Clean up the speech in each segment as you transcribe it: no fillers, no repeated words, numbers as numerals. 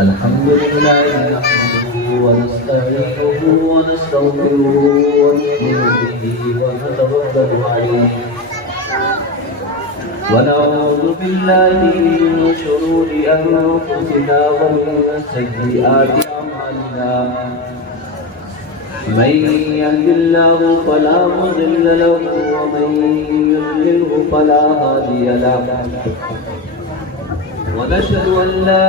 الحمد لله نحمده ونستعينه ونستغفره ونؤمن به ونتوكل عليه ونعوذ بالله من شرور أنفسنا ومن سيئات أعمالنا من يهد الله فلا مضل له ومن يضلله فلا هادي له ونشهد أن لا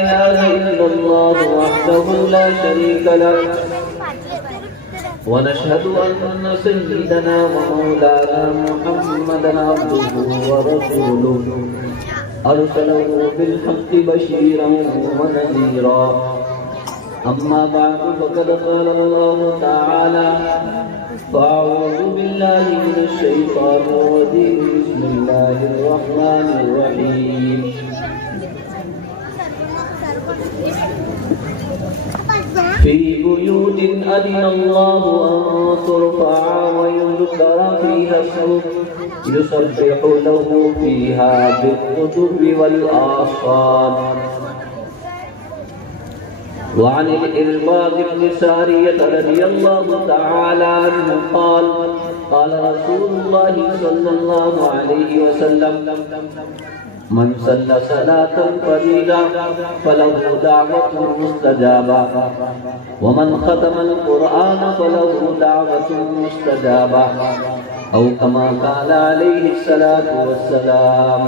إله إلا الله وحده لا شريك له ونشهد أن سيدنا ومولانا محمدا عبده ورسوله أرسله بالحق بشيرا ونذيرا أما بعد فقد قال الله تعالى فأعوذ بالله من الشيطان الرجيم بسم الله الرحمن الرحيم في بيوت أذن الله أن ترفع ويذكر فيها اسمه يسبح له فيها بالغدو والآصال. وعن الإرباض بن سارية رضي الله تعالى عنه قال قال رسول الله صلى الله عليه وسلم من صلى صلاة فريضة فله دعوة مستجابة ومن ختم القرآن فله دعوة مستجابة أو كما قال عليه الصلاة والسلام.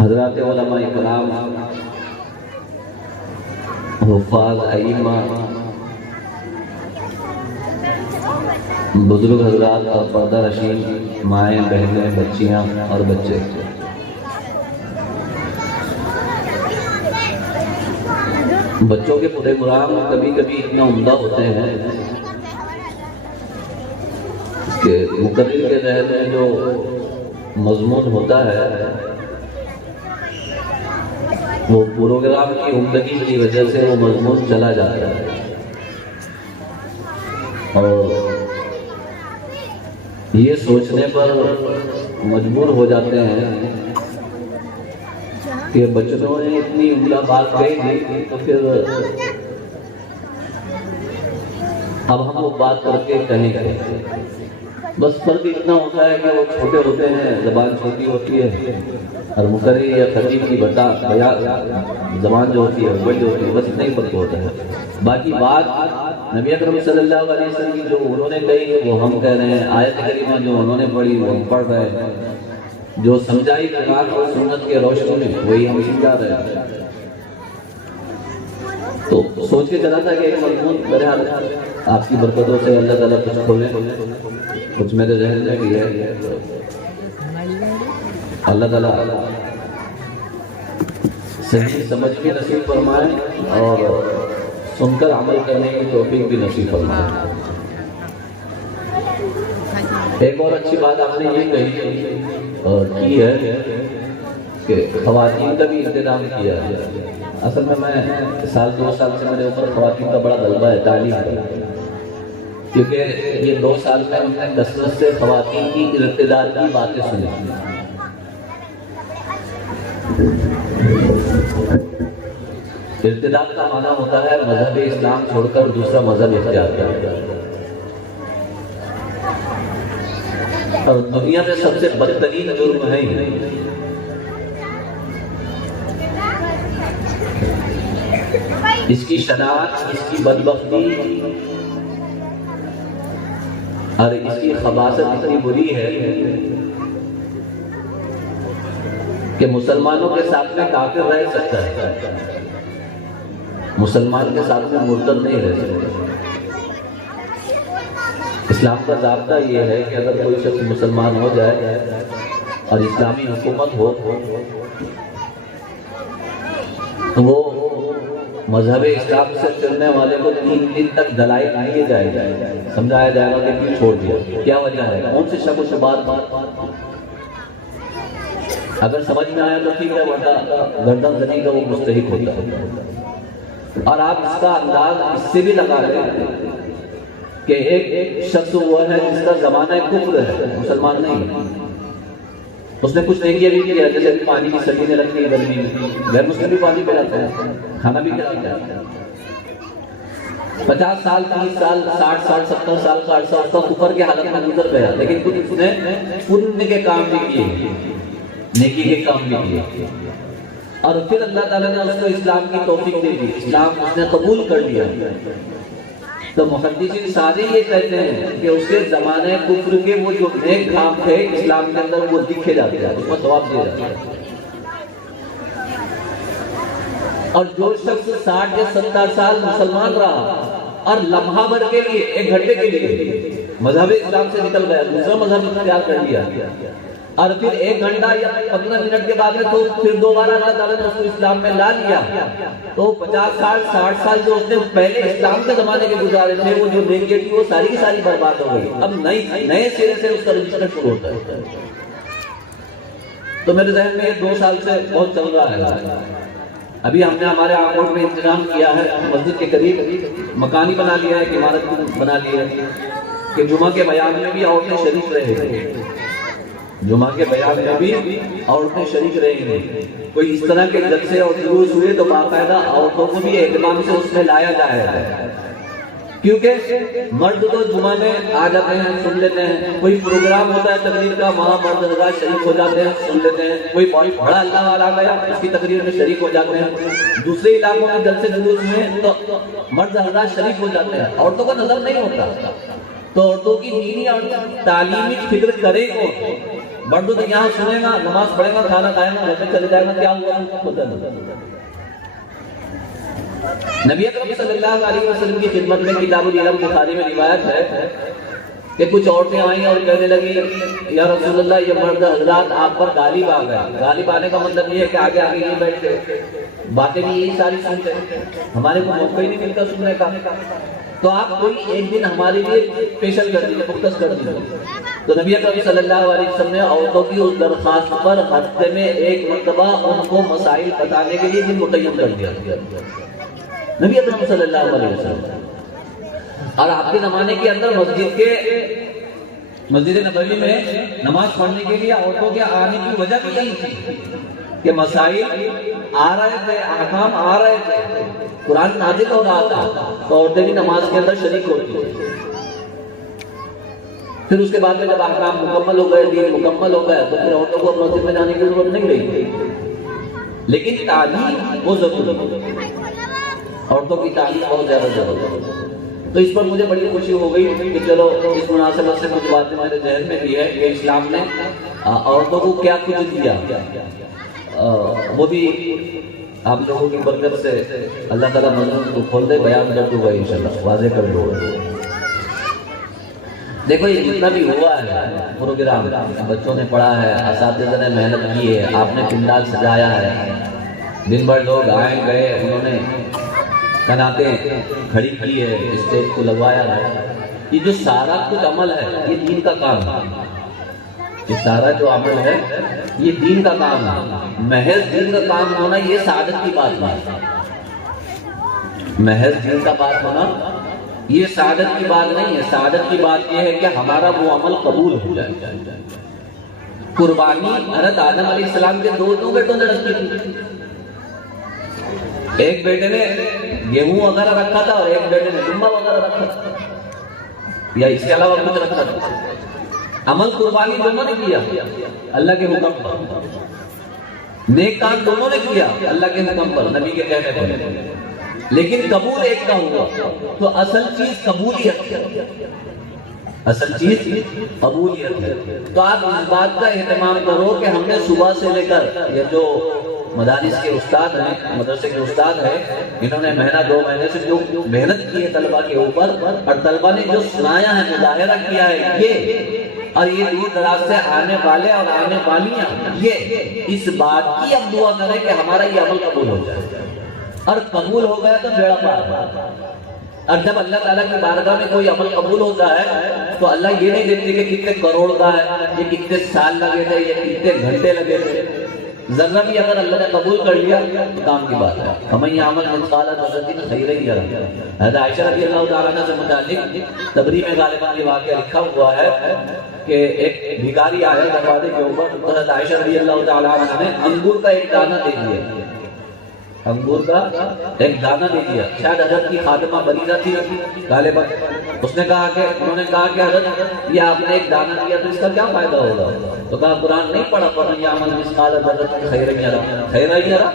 حضرات علماء کرام، حفاظ، ائمہ، بزرگ حضرات اور پردہ نشین مائیں، بہنیں، بچیاں اور بچے، بچوں کے پروگرام کبھی کبھی اتنا عمدہ ہوتے ہیں کہ مقرر کے ذہن میں جو مضمون ہوتا ہے وہ پروگرام کی عمدگی کی وجہ سے وہ مضمون چلا جاتا ہے اور یہ سوچنے پر مجبور ہو جاتے ہیں کہ بچوں نے اتنی عمدہ بات کہی تھی تو پھر اب ہم وہ بات کر کے کہیں گے. بس فرق اتنا ہوتا ہے کہ وہ چھوٹے ہوتے ہیں، زبان چھوٹی ہوتی ہے، اور مقرر یا خطیب کی زبان جو ہوتی ہے بڑی ہوتی ہے، بس اتنا ہی فرق ہوتا ہے. باقی بات نبی اکرم صلی اللہ علیہ وسلم کی جو انہوں نے کہی وہ ہم کہہ رہے ہیں، آیت کریمہ جو انہوں نے پڑھی وہ ہم پڑھ رہے ہیں، جو سمجھائی قرآن اور سنت کے روشنی میں وہی ہم سمجھا رہے ہیں. تو سوچ کے چلا تھا کہ ایک مضمون بہرحال آپ کی برکتوں سے اللہ تعالیٰ کچھ کھولے، کچھ میرے ذہن میں بھی ہے. اللہ تعالیٰ صحیح سمجھ بھی نصیب فرمائے اور سن کر عمل کرنے کی توفیق بھی نصیب فرمائے. ایک اور اچھی بات آپ نے یہ کہی کی ہے کہ خواتین کا بھی انتظام کیا ہے. اصل میں سال 2 سال سے میرے اوپر خواتین کا بڑا غلبہ ہے تعلیم کا، کیونکہ یہ 2 سال میں ہم نے کثرت سے خواتین کی ارتداد کی باتیں سنی. ارتداد کا معنی ہوتا ہے مذہب اسلام چھوڑ کر دوسرا مذہب اختیار کرنا، اور دنیا میں سب سے بدترین جرم ہے اس کی شناعت، اس کی بدبختی اور اس کی خباثت اتنی بری ہے کہ مسلمانوں کے ساتھ میں کافر رہ سکتا ہے، مسلمان کے ساتھ میں مرتد نہیں رہ سکتا. اسلام کا ضابطہ یہ ہے کہ اگر کوئی شخص مسلمان ہو جائے اور اسلامی حکومت ہو تو وہ مذہب اسلام سے چلنے والے کو 3 دن تک دلائل دیے جائے گا، سمجھایا جائے گا کہ کیوں چھوڑ دیا، کیا وجہ ہے، کون سے شک و شبہات. اگر سمجھ میں آیا تو ٹھیک ہے، ورنہ گردن زنی کا وہ مستحق ہوتا ہے. اور آپ اس کا انداز اس سے بھی لگا لیں کہ ایک شخص وہ ہے جس کا زمانہ کفر ہے، مسلمان نہیں. اس نے کچھ نیکیاں بھی کیا، جیسے پانی کی سلینے رکھنی ہے گرمی میں، غیر مسلم بھی پانی پلاتے ہیں، کھانا بھی کھلاتے ہیں۔ 50 سال 30 سال 60 سال 70 سال کا عرصہ اس کا کفر کے حالت میں گزر گیا، لیکن کچھ اس نے پن کے کام بھی کیے، نیکی کے کام بھی کیے، اور پھر اللہ تعالیٰ نے اس کو اسلام کی توفیق دے دی، اسلام اس نے قبول کر لیا۔ تو محدثین سارے یہ کہتے ہیں کہ اس کے زمانے کفر کے وہ جو نیک کام تھے اسلام کے اندر وہ دکھے جاتے ہیں، اس کو ثواب دیا جاتا ہے۔ اور جو شخص 60 یا 70 سال مسلمان رہا اور لمحہ بھر کے لیے، ایک گھنٹے کے لیے مذہب اسلام سے نکل گیا، دوسرا مذہب اختیار کر لیا، اور پھر 1 گھنٹہ یا 15 منٹ کے بعد میں تو پھر دوبارہ اللہ تعالیٰ نے اس کو اسلام میں لا لیا، تو 50 سال 60 سال جو اس نے پہلے اسلام کے زمانے کے گزارے تھے وہ جو نیکیاں تھی وہ ساری کی ساری برباد ہو گئی۔ اب نئے سرے سے اس کا رجسٹر شروع ہوتا ہے۔ تو میرے ذہن میں یہ 2 سال سے بہت چل رہا ہے۔ ابھی ہم نے ہمارے آنگن میں انتظام کیا ہے، مسجد کے قریب مکان ہی بنا لیا ہے، ایک عمارت بنا لی ہے کہ جمعہ کے بیان میں بھی عورتیں شریک رہیں، جمعہ کے بیان میں بھی عورتیں شریک رہیں گے۔ کوئی اس طرح کے جلسے اور جلوس ہوئے تو باقاعدہ عورتوں کو بھی اہتمام سے اس میں لایا جائے گا، کیونکہ مرد تو جمعہ میں آ جاتے ہیں، سن لیتے ہیں، کوئی پروگرام ہوتا ہے تقریر کا وہاں مرد حضرات شریک ہو جاتے ہیں، سن لیتے ہیں، کوئی بہت بڑا اللہ والا آ گیا اس کی تقریر میں شریک ہو جاتے ہیں، دوسرے علاقوں میں جلسے جلوس میں تو مرد حضرات شریک ہو جاتے ہیں، عورتوں کو نظر نہیں ہوتا۔ تو عورتوں کی دینی اور تعلیمی فکر کرے کون؟ مرد تو یہاں سنے گا، نماز پڑھے گا، کھانا کھائے گا، گھر میں چلے جائے گا، کیا ہوا؟ نبی اکرم صلی اللہ علیہ وسلم کی خدمت میں کتاب العلم بخاری میں روایت ہے کہ کچھ عورتیں آئیں اور کہنے لگی یا رسول اللہ یہ مرد حضرات آپ پر غالب آ گئے۔ غالب آنے کا مطلب یہ ہے کہ آگے آگے نہیں بیٹھتے، باتیں بھی یہی ساری سنتے، ہمارے کو موقع ہی نہیں ملتا سننے کا، تو آپ کوئی ایک دن ہمارے لیے پیشل کر دیجیے، مختص کر دیجیے۔ تو نبی اکرم صلی اللہ علیہ وسلم نے عورتوں کی اس درخواست پر ہفتے میں 1 مرتبہ ان کو مسائل بتانے کے لیے دن متعین کر دیا نبی اکرم صلی اللہ علیہ وسلم۔ اور آپ کے زمانے کے اندر مسجد نبوی میں نماز پڑھنے کے لیے عورتوں کے آنے کی وجہ بھی یہی تھی کہ مسائل آ رہے تھے، احکام آ رہے تھے، قرآن نازل ہو رہا تھا، تو عورتیں بھی نماز کے اندر شریک ہوتی تھیں۔ پھر اس کے بعد میں جب احکام مکمل ہو گئے، دین مکمل ہو گئے، تو پھر عورتوں کو مسجد میں جانے کی ضرورت نہیں رہی، لیکن تعلیم وہ ضروری ہے، عورتوں کی تعلیم بہت زیادہ ضروری ہے۔ تو اس پر مجھے بڑی خوشی ہو گئی کہ چلو اس مناسبت سے کچھ باتیں میرے ذہن میں بھی ہے کہ اسلام نے عورتوں کو کیا کچھ دیا، وہ بھی آپ لوگوں کی برکت سے اللہ تعالیٰ مضمون کو کھول دے، بیان کر دوں گا انشاءاللہ، واضح کر دوں گا۔ دیکھو یہ جتنا بھی ہوا ہے پروگرام، بچوں نے پڑھا ہے، اساتذہ نے محنت کی ہے، آپ نے پنڈال سجایا ہے، دن بھر لوگ آئے گئے، انہوں نے کناتیں کھڑی کی ہے، اسٹیج کو لگوایا ہے، یہ جو سارا کچھ عمل ہے یہ دین کا کام ہے، یہ سارا جو عمل ہے یہ دین کا کام ہے۔ محض دین کا کام ہونا یہ سعادت کی بات نہیں ہے، محض دین کا بات ہونا یہ سعادت کی بات نہیں ہے۔ سعادت کی بات یہ ہے کہ ہمارا وہ عمل قبول ہو جائے۔ قربانی حضرت آدم علیہ السلام کے دو بیٹوں نے رکھی تھی، ایک بیٹے نے گیہوں وغیرہ رکھا تھا اور ایک بیٹے نے ڈمبا وغیرہ رکھا تھا، یا اس کے علاوہ کچھ رکھا تھا۔ عمل قربانی دونوں نے کیا اللہ کے حکم پر، نیک کام دونوں نے کیا اللہ کے حکم پر، نبی کے کہنے پر، لیکن قبول ایک کا ہوا۔ تو اصل چیز قبولیت ہے، اصل چیز قبولیت ہے۔ تو آپ اس بات کا اہتمام کرو کہ ہم نے صبح سے لے کر یہ جو مدارس کے استاد ہیں، مدرسے کے استاد ہیں، انہوں نے مہینہ 2 مہینے سے جو محنت کی ہے طلبہ کے اوپر، اور طلبہ نے جو سنایا ہے، مظاہرہ کیا ہے، یہ اور یہ دور دراز سے آنے والے اور آنے والیاں، یہ اس بات کی اب دعا کریں کہ ہمارا یہ عمل قبول ہو جائے، اور قبول ہو گیا تو بیڑا پار۔ اور جب اللہ تعالیٰ کی بارگاہ میں کوئی عمل قبول ہوتا ہے تو اللہ یہ نہیں دیکھتے کہ کتنے کروڑ کا ہے، یہ کتنے سال لگے تھے، یہ کتنے گھنٹے لگے تھے، ذرہ بھی اگر اللہ نے قبول کر لیا تو کام کی بات ہے. فَمَن يَعْمَلْ مِثْقَالَ ذَرَّةٍ خَيْرًا يَرَهُ. حضرت عائشہ رضی اللہ تعالیٰ عنہ سے متعلق تبری میں غالباً یہ واقعہ لکھا ہوا ہے کہ ایک بھکاری آیا دروازے کے اوپر. حضرت عائشہ رضی اللہ تعالیٰ عنہ نے انگور کا ایک دانہ دے دیا. انگور کا ایک دانہ دے دیا. شاید حضرت کی خادمہ بریرہ تھی غالباً. اس نے کہا کہ انہوں نے کہا کہ حضرت یہ آپ نے ایک دانہ دیا تو اس کا کیا فائدہ ہوگا؟ تو کہا قرآن نہیں پڑھا فَمَن يَعْمَلْ مِثْقَالَ ذَرَّةٍ خَيْرًا يَرَهُ. خیرا ہی یرا.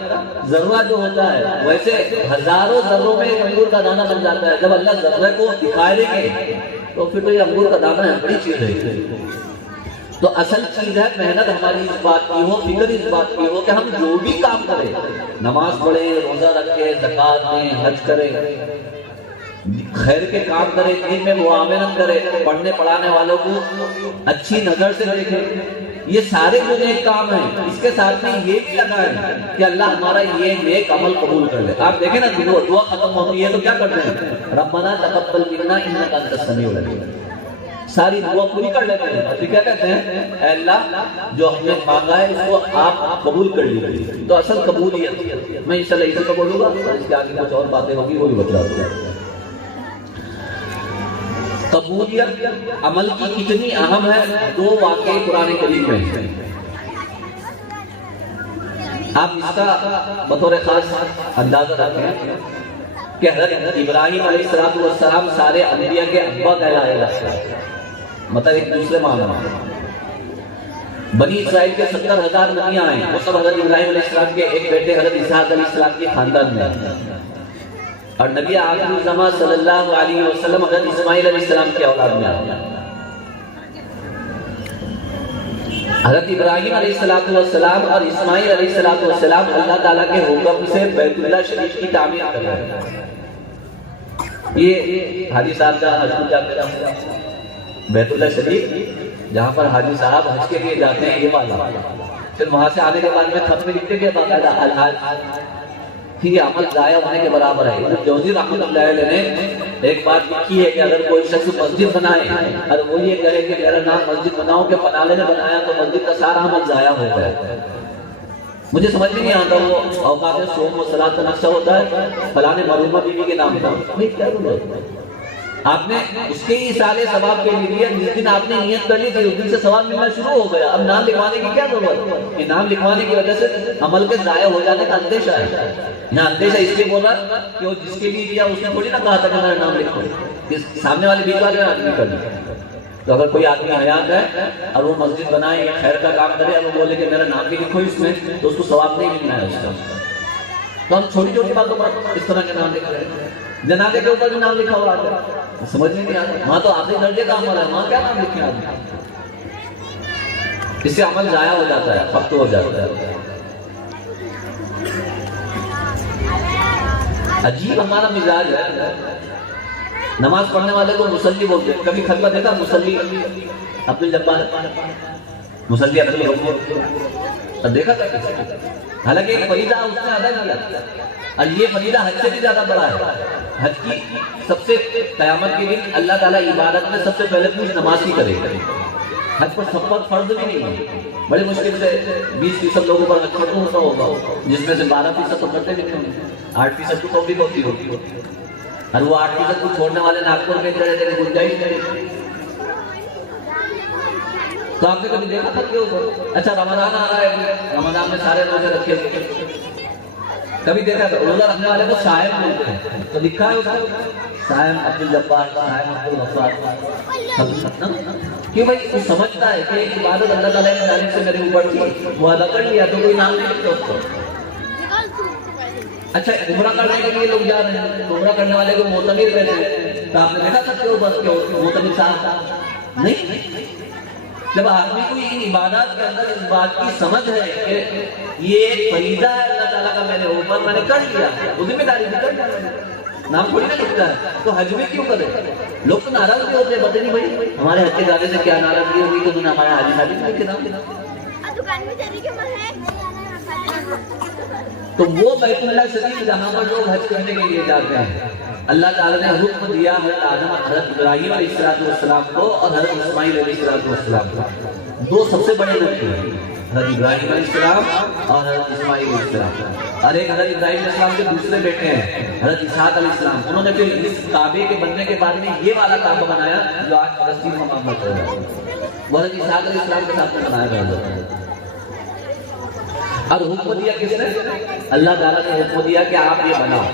ذرہ جو ہوتا ہے ویسے ہزاروں ذروں میں ایک انگور کا دانہ بن جاتا ہے. جب اللہ ذرے کو دکھائے دیں گے تو پھر تو یہ انگور کا دانہ ہے بڑی چیز ہے. تو اصل چیز ہے محنت ہماری اس بات کی ہو, فکر اس بات کی ہو کہ ہم جو بھی کام کریں, نماز پڑھیں, روزہ رکھیں, زکوٰۃ دیں, حج کریں, خیر کے کام کریں, دین میں معاونت کریں, پڑھنے پڑھانے والوں کو اچھی نظر سے دیکھیں. یہ سارے جو نیک کام ہیں اس کے ساتھ میں یہ بھی لگا ہے کہ اللہ ہمارا یہ نیک عمل قبول کر لے. آپ دیکھیں نا دعا ختم ہوتی ہے تو کیا کرتے ہیں؟ ربنا تقبل منا انک انت السمیع العلیم. ساری دعا پوری کر لیتے ہیں اور پھر کیا کہتے ہیں؟ اے اللہ جو ہم نے مانگا ہے اس کو آپ قبول کر لیجیے. تو اصل قبولیت میں انشاءاللہ اسی کو بولوں گا, اس کے آگے کچھ اور باتیں ہوگی وہ بھی بتلا دوں گا. قبولیت عمل کی کتنی اہم ہے دو واقعے قرآن کریم میں ہیں. آپ اس کا بطور خاص اندازہ رکھیں کہ حضرت ابراہیم علیہ السلام سارے انبیاء کے ابا کہلائے جاتے ہیں. مطلب ایک دوسرے معنی بنی اسرائیل کے 70,000 نبیاں ہیں, وہ سب حضرت ابراہیم علیہ السلام کے ایک بیٹے حضرت اسحاق علیہ السلام کے خاندان میں, اور نبی آخر الزمان صلی اللہ علیہ وسلم حضرت اسماعیل علیہ السلام کے اولاد میں آتے ہیں. حضرت ابراہیم علیہ السلام اور اسماعیل علیہ السلام اللہ تعالیٰ کے حکم سے بیت اللہ شریف کی تعمیر کر رہے ہیں. یہ حاجی صاحب کا حج کو جاتے ہیں بیت اللہ شریف, جہاں پر حاجی صاحب حج کے لیے جاتے ہیں, یہ والا. پھر وہاں سے آنے کے بعد میں خط میں لکھتے کہ باقاعدہ الحاج ٹھیک ہے عمل ضائع ہونے کے برابر ہے. جوزی رحمۃ اللہ علیہ نے ایک بات لکھی ہے کہ اگر کوئی شخص مسجد بنائے اور وہ یہ کہے کہ میرا نام مسجد بناؤ کہ فلانے نے بنایا تو مسجد کا سارا عمل ضائع ہو گیا. مجھے سمجھ میں نہیں آتا وہ اوقات صوم و صلاۃ کا نقشہ ہوتا ہے فلانے مرحومہ بیوی کے نام کا. کیا بولے آپ نے اس کے ہی سارے ثواب کے لیے جس دن آپ نے نیت کر لی تھی اس دن سے ثواب ملنا شروع ہو گیا. اب نام لکھوانے کی کیا ضرورت؟ یہ نام لکھوانے کی وجہ سے عمل کے ضائع ہو جانے کا اندیشہ ہے. یہاں اندیشہ اس لیے بولا کہ وہ جس کے لیے دیا اس نے تھوڑی نہ کہا تھا کہ میرا نام لکھو, سامنے والے بیچ والے آدمی کر دیا. تو اگر کوئی آدمی حیات ہے اور وہ مسجد بنائے یا خیر کا کام کرے اور وہ بولے کہ میرا نام بھی لکھو اس میں, تو اس کو ثواب نہیں ملنا ہے اس کا. تو ہم چھوٹی چھوٹی باتوں پر اس طرح کے نام لکھ رہے ہیں. جنازے کے اوپر بھی نام لکھا ہوا آتا ہے, سمجھ میں نہیں آتا. وہاں تو آخری درجے کا عمل ہے, وہاں کیا نام لکھے آدمی؟ اس سے عمل ضائع ہو جاتا ہے, وقت ہو جاتا ہے. عجیب ہمارا مزاج ہے. نماز پڑھنے والے کو مصلی بولتے ہیں. کبھی خطبہ دیکھا مصلی عبد الجبار, مصلی عبد الغفور دیکھا تھا؟ حالانکہ ایک فریضہ اس نے ادا کیا اور یہ فریضہ حج سے بھی زیادہ بڑا ہے. حج کی سب سے قیامت کے دن اللہ تعالیٰ عبادت میں سب سے پہلے پوچھ نماز ہی کرے گا. حج پر سب پر فرض بھی نہیں ہے. بڑے مشکل سے 20% لوگوں پر حج فرض ہوتا ہوگا, جس میں سے 12% تو کرتے نہیں ہوں گے, 8% کی توفیق ہوتی ہوگی, اور وہ 8% کو چھوڑنے والے ناگپور میں چلے جائے گنجائش نہیں. تو آپ نے کبھی دیکھا تھا کہ اچھا رمضان آ رہا ہے, رمضان میں سارے روزے رکھے ہوئے, کبھی دیکھا تھا روزہ رکھنے والے کو صائم بولتے ہیں. تو لکھا ہے اس کو صائم عبد الجبار, صائم عبد الغفار. کیوں بھائی وہ سمجھتا ہے کہ ایک عبادت اللہ تعالیٰ کی جانب سے میرے اوپر تھی, وہ ادا کر لیا تو کوئی نام نہیں لکھتا اس کو. اچھا عمرہ کرنے کے لیے لوگ جا رہے ہیں, عمرہ کرنے والے کو معتمر کہتے ہیں. تو آپ نے دیکھا تھا کہ وہ بس معتمر صاحب نہیں. جب آدمی کو ان عبادات کے اندر اس بات کی سمجھ ہے کہ یہ ایک فریضہ ہے اللہ تعالیٰ کا میرے اوپر, میں نے کر لیا, وہ ذمہ داری بھی کر لیا, نام تھوڑی نہ لکھتا ہے. تو حج میں کیوں کرے؟ لوگ تو ناراض بھی ہوتے ہیں, پتہ نہیں بھائی ہمارے حج کے جانے سے کیا ناراضگی ہوگی تو انہوں نے ہمارے حاجی صاحب میں لکھے نام. تو وہ بیت اللہ شریف جہاں پر لوگ حج کرنے کے لیے جاتے ہیں, اللہ تعالیٰ نے حکم دیا حضرت ابراہیم علیہ السلام کو اور حضرت اسماعیل علیہ السلام کو. دو سب سے بڑے نبی ہیں, حضرت ابراہیم علیہ السلام اور حضرت اسماعیل علیہ السلام، اور ایک حضرت ابراہیم علیہ السلام کے دوسرے بیٹے ہیں حضرت اسحاق علیہ السلام. انہوں نے پھر اس کعبے کے بننے کے بعد میں یہ والا کعبہ بنایا جو آج فلسطین میں معمر ہو رہا ہے، وہ حضرت اسحاق علیہ السلام کے ساتھ میں بنایا گیا. اور حکم دیا کس نے؟ اللہ تعالیٰ نے حکم دیا کہ آپ یہ بناؤ.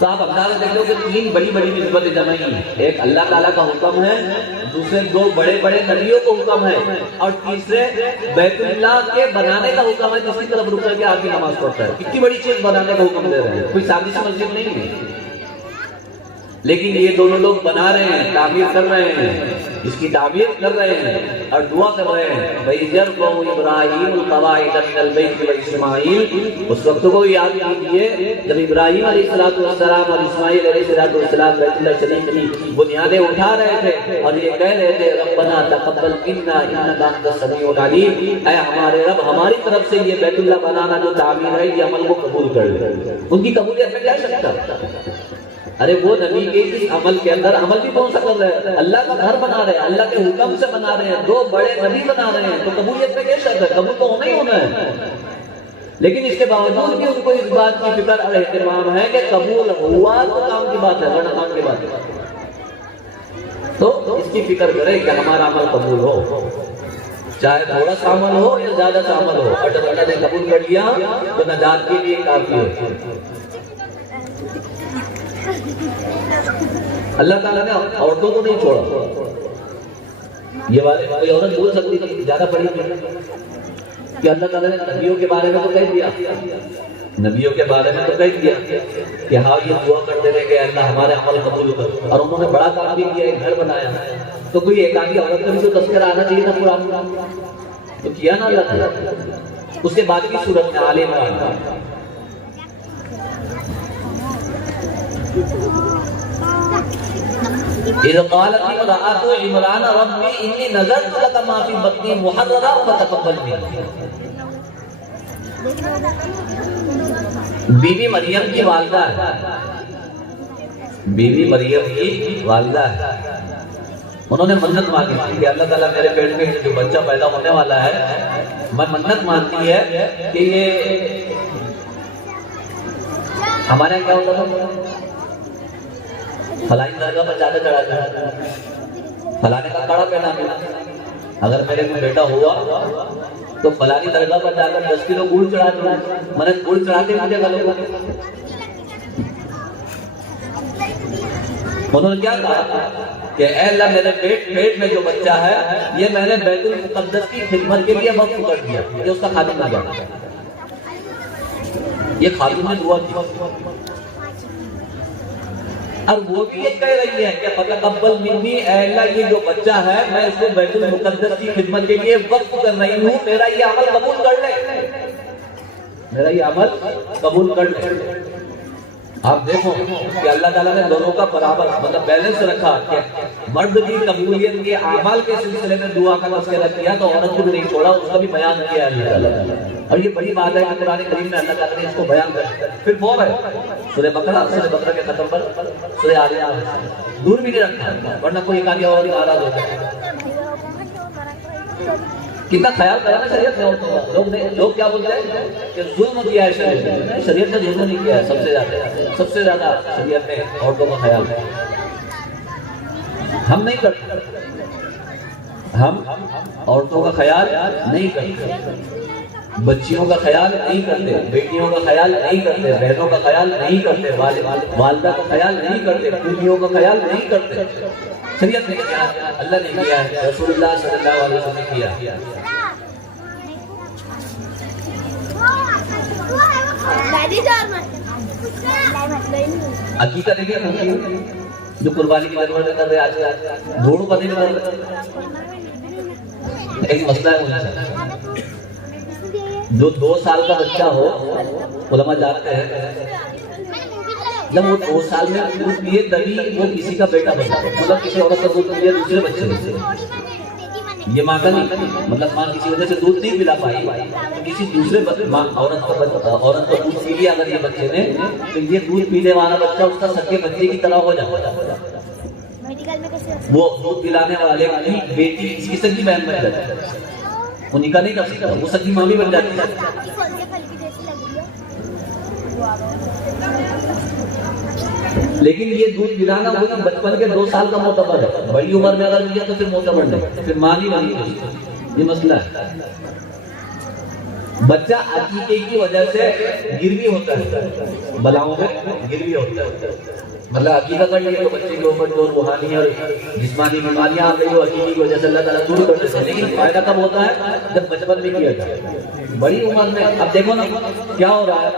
تو آپ اندازہ دیکھ لو کہ تین بڑی بڑی نسبتیں جمع ہیں. ایک اللہ تعالیٰ کا حکم ہے، دوسرے دو بڑے بڑے نبیوں کو حکم ہے، اور تیسرے بیت اللہ کے بنانے کا حکم ہے جس کی طرف رک کر کے آدمی نماز پڑھتا ہے. کتنی بڑی چیز بنانے کا حکم دے رہے ہیں. کوئی سادی سی مسجد نہیں ہے، لیکن یہ دونوں لوگ بنا رہے ہیں، تعمیر کر رہے ہیں، اس کی تعمیر کر رہے ہیں اور دعا کر رہے ہیں. وَإِذْ يَرْفَعُ إِبْرَاهِيمُ الْقَوَاعِدَ مِنَ الْبَيْتِ وَإِسْمَاعِيلُ، اس وقت کو یاد کیجیے جب ابراہیم علیہ السلام اور اسماعیل علیہ السلام بیت اللہ شریف کی بنیادیں اٹھا رہے تھے اور یہ کہہ رہے تھے ربنا تقبل منا انک انت السمیع العلیم، اے ہمارے رب ہماری طرف سے یہ بیت اللہ بنانا جو تعمیر ہے یہ عمل کو قبول کر لے. ان کی قبولیت میں کیا شک تھا؟ ارے وہ نبی کے اس عمل کے اندر عمل بھی کون سا کر رہے ہیں؟ اللہ کا گھر بنا رہے ہیں، اللہ کے حکم سے بنا رہے ہیں، دو بڑے نبی بنا رہے ہیں، تو قبولیت میں کیا شک ہے؟ قبول تو ہونا ہی ہونا ہے. لیکن اس کے باوجود بھی ان کو اس بات کی فکر اور اہتمام ہے کہ قبول ہوا تو کام کی بات ہے، ورنہ کام کی بات ہے. تو اس کی فکر کرے کہ ہمارا عمل قبول ہو، چاہے تھوڑا سا عمل ہو یا زیادہ سا عمل ہو. اور جب اللہ نے قبول کر لیا تو نجات کے لیے کافی ہے. اللہ تعالیٰ نے عورتوں کو نہیں چھوڑا. یہ بات کوئی عورت بول سکتی تھی زیادہ پڑھی کہ اللہ تعالیٰ نے نبیوں کے بارے میں تو کہہ دیا، نبیوں کے بارے میں تو کہہ دیا کہ ہاں یہ دعا کرتے رہے کہ اللہ ہمارے عمل قبول کر، اور انہوں نے بڑا کام بھی کیا، ایک گھر بنایا. تو کوئی ایک آدھی عورت کا بھی تو تذکرہ آنا چاہیے نا پورا، تو کیا نا اللہ تعالیٰ. اس کے بعد کی صورت میں آل عمران اذ قالت امرأة عمران رب انی نذرت لک ما فی بطنی محررا فتقبل منی. بی بی مریم کی والدہ ہے، بی بی مریم کی والدہ ہے. انہوں نے منت مانگی تھی کہ اللہ تعالیٰ میرے پیٹ میں جو بچہ پیدا ہونے والا ہے، میں منت مانگتی ہے کہ یہ ہمارے یہاں کیا ہوتا تھا، فلانی درگاہ پر زیادہ چڑھاتا ہے، فلانے کا کڑا پہنا دیا، اگر میرے کو بیٹا ہوا تو فلانی درگاہ پر جا کر 10 کلو گڑ چڑھا دیا. میں نے گڑ چڑھاتے مجھے غلط. انہوں نے کیا کہا کہ اے اللہ میرے پیٹ میں جو بچہ ہے یہ میں نے بیت المقدس کی خدمت کے لیے وقف کر دیا، یہ اس کا خادم بن گیا. یہ خادم نے دعا کی، اور وہ بھی یہ کہہ رہی ہے کہ فتقبل منی، اے اللہ یہ جو بچہ ہے میں اس کو بیت المقدس کی خدمت کے لیے وقف کر رہی ہوں، میرا یہ عمل قبول کر لے، میرا یہ عمل قبول کر لے. آپ دیکھو کہ اللہ تعالیٰ نے دونوں کا برابر مطلب بیلنس رکھا کہ مرد کی قبولیت کے اعمال کے سلسلے میں دعا کا تذکرہ کیا تو عورت کو بھی نہیں چھوڑا، اس کا بھی بیان کیا ہے اللہ تعالیٰ. اور یہ بڑی بات ہے کہ قرآن کریم میں اللہ تعالیٰ نے اس کو بیان کر پھر فور ہے سورہ بقرہ کے ختم پر سورہ آل عمران دور بھی نہیں رکھا، ورنہ کوئی ایک آدمی اور ناراض ہوتا ہے. کتنا خیال کرا نا شریعت نے عورتوں کا. لوگ کیا بولتے ہیں کہ ظلم کیا ہے شریعت نے. شریعت نے ظلم نہیں کیا ہے، سب سے زیادہ شریعت نے عورتوں کا خیال ہے. ہم نہیں کرتے، ہم عورتوں کا خیال نہیں کرتے، بچیوں کا خیال نہیں کرتے، بیٹیوں کا خیال نہیں کرتے، بہنوں کا خیال نہیں کرتے، والدہ کا خیال نہیں کرتے، بیٹیوں کا خیال نہیں کرتے. شریعت نے کیا، اللہ نے کیا ہے، رسول اللہ صلی اللہ علیہ وسلم نے کیا. عقیقہ دیکھیے جو قربانی کی بات کر رہے آج گھوڑوں کا نہیں کر رہے. ایک مسئلہ ہے جو 2 سال کا بچہ ہو، علماء جانتے ہیں جب وہ 2 سال میں دودھ پیے تبھی وہ کسی کا بیٹا بنا، مطلب کسی عورت کا دودھ پیے دوسرے بچے سے، یہ ماں کا نہیں. مطلب ماں کسی وجہ سے دودھ نہیں پلا پائی تو کسی دوسرے عورت کو دودھ پی لیا اگر یہ بچے نے، تو یہ دودھ پینے والا بچہ اس کا سگے بچے کی طرح ہو جاتا. وہ دودھ پلانے والے کی بیٹی اس کی سگی بہن بن جاتی ہے. وہ نکاح نہیں کر سکتا، وہ سچی ماں بھی بن جاتی ہے. لیکن یہ دودھ پلانا وہی بچپن کے 2 سال کا معتبر ہے. بڑی عمر میں اگر لیا تو پھر معتبر نہیں، پھر ماں نہیں بنی. یہ مسئلہ ہے. بچہ عقیقے کی وجہ سے گروی ہوتا ہے، بلاؤں میں گروی ہوتا ہے. مطلب عقیقہ کر لیا تو بچے کے اوپر جو روحانی اور جسمانی بیماریاں آ گئی وہ عقیقے کی وجہ سے اللہ تعالیٰ دور کر دیتے ہیں. لیکن فائدہ کب ہوتا ہے؟ جب بچپن میں کیا جائے. بڑی عمر میں اب دیکھو نا کیا ہو رہا ہے.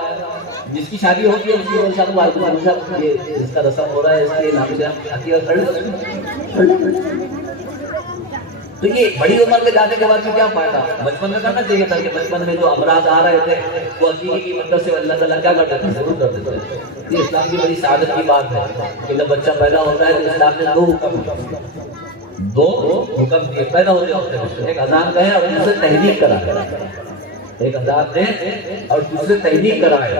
جس کی شادی ہوتی ہے اس کی بولتا ہے یہ اس کا رسم ہو رہا ہے، اس کے نام سے ہم عقیقہ کر لیں. تو یہ بڑی عمر میں جانے کے بعد کیا فائدہ؟ بچپن میں کرنا چاہیے تھا کہ بچپن میں جو امراض آ رہے تھے وہ عقیقے کی مدد سے اللہ تعالیٰ کیا کرتے تھے؟ ضرور کر دیتے ہیں. یہ اسلام کی بڑی سعادت کی بات ہے کہ جب بچہ پیدا ہوتا ہے تو اسلام نے 2 حکم دیے پیدا ہوتے ہیں. ایک اذان کہے اور دوسرے تحریک کرائے. ایک اذان دے اور دوسرے تحریک کرائے.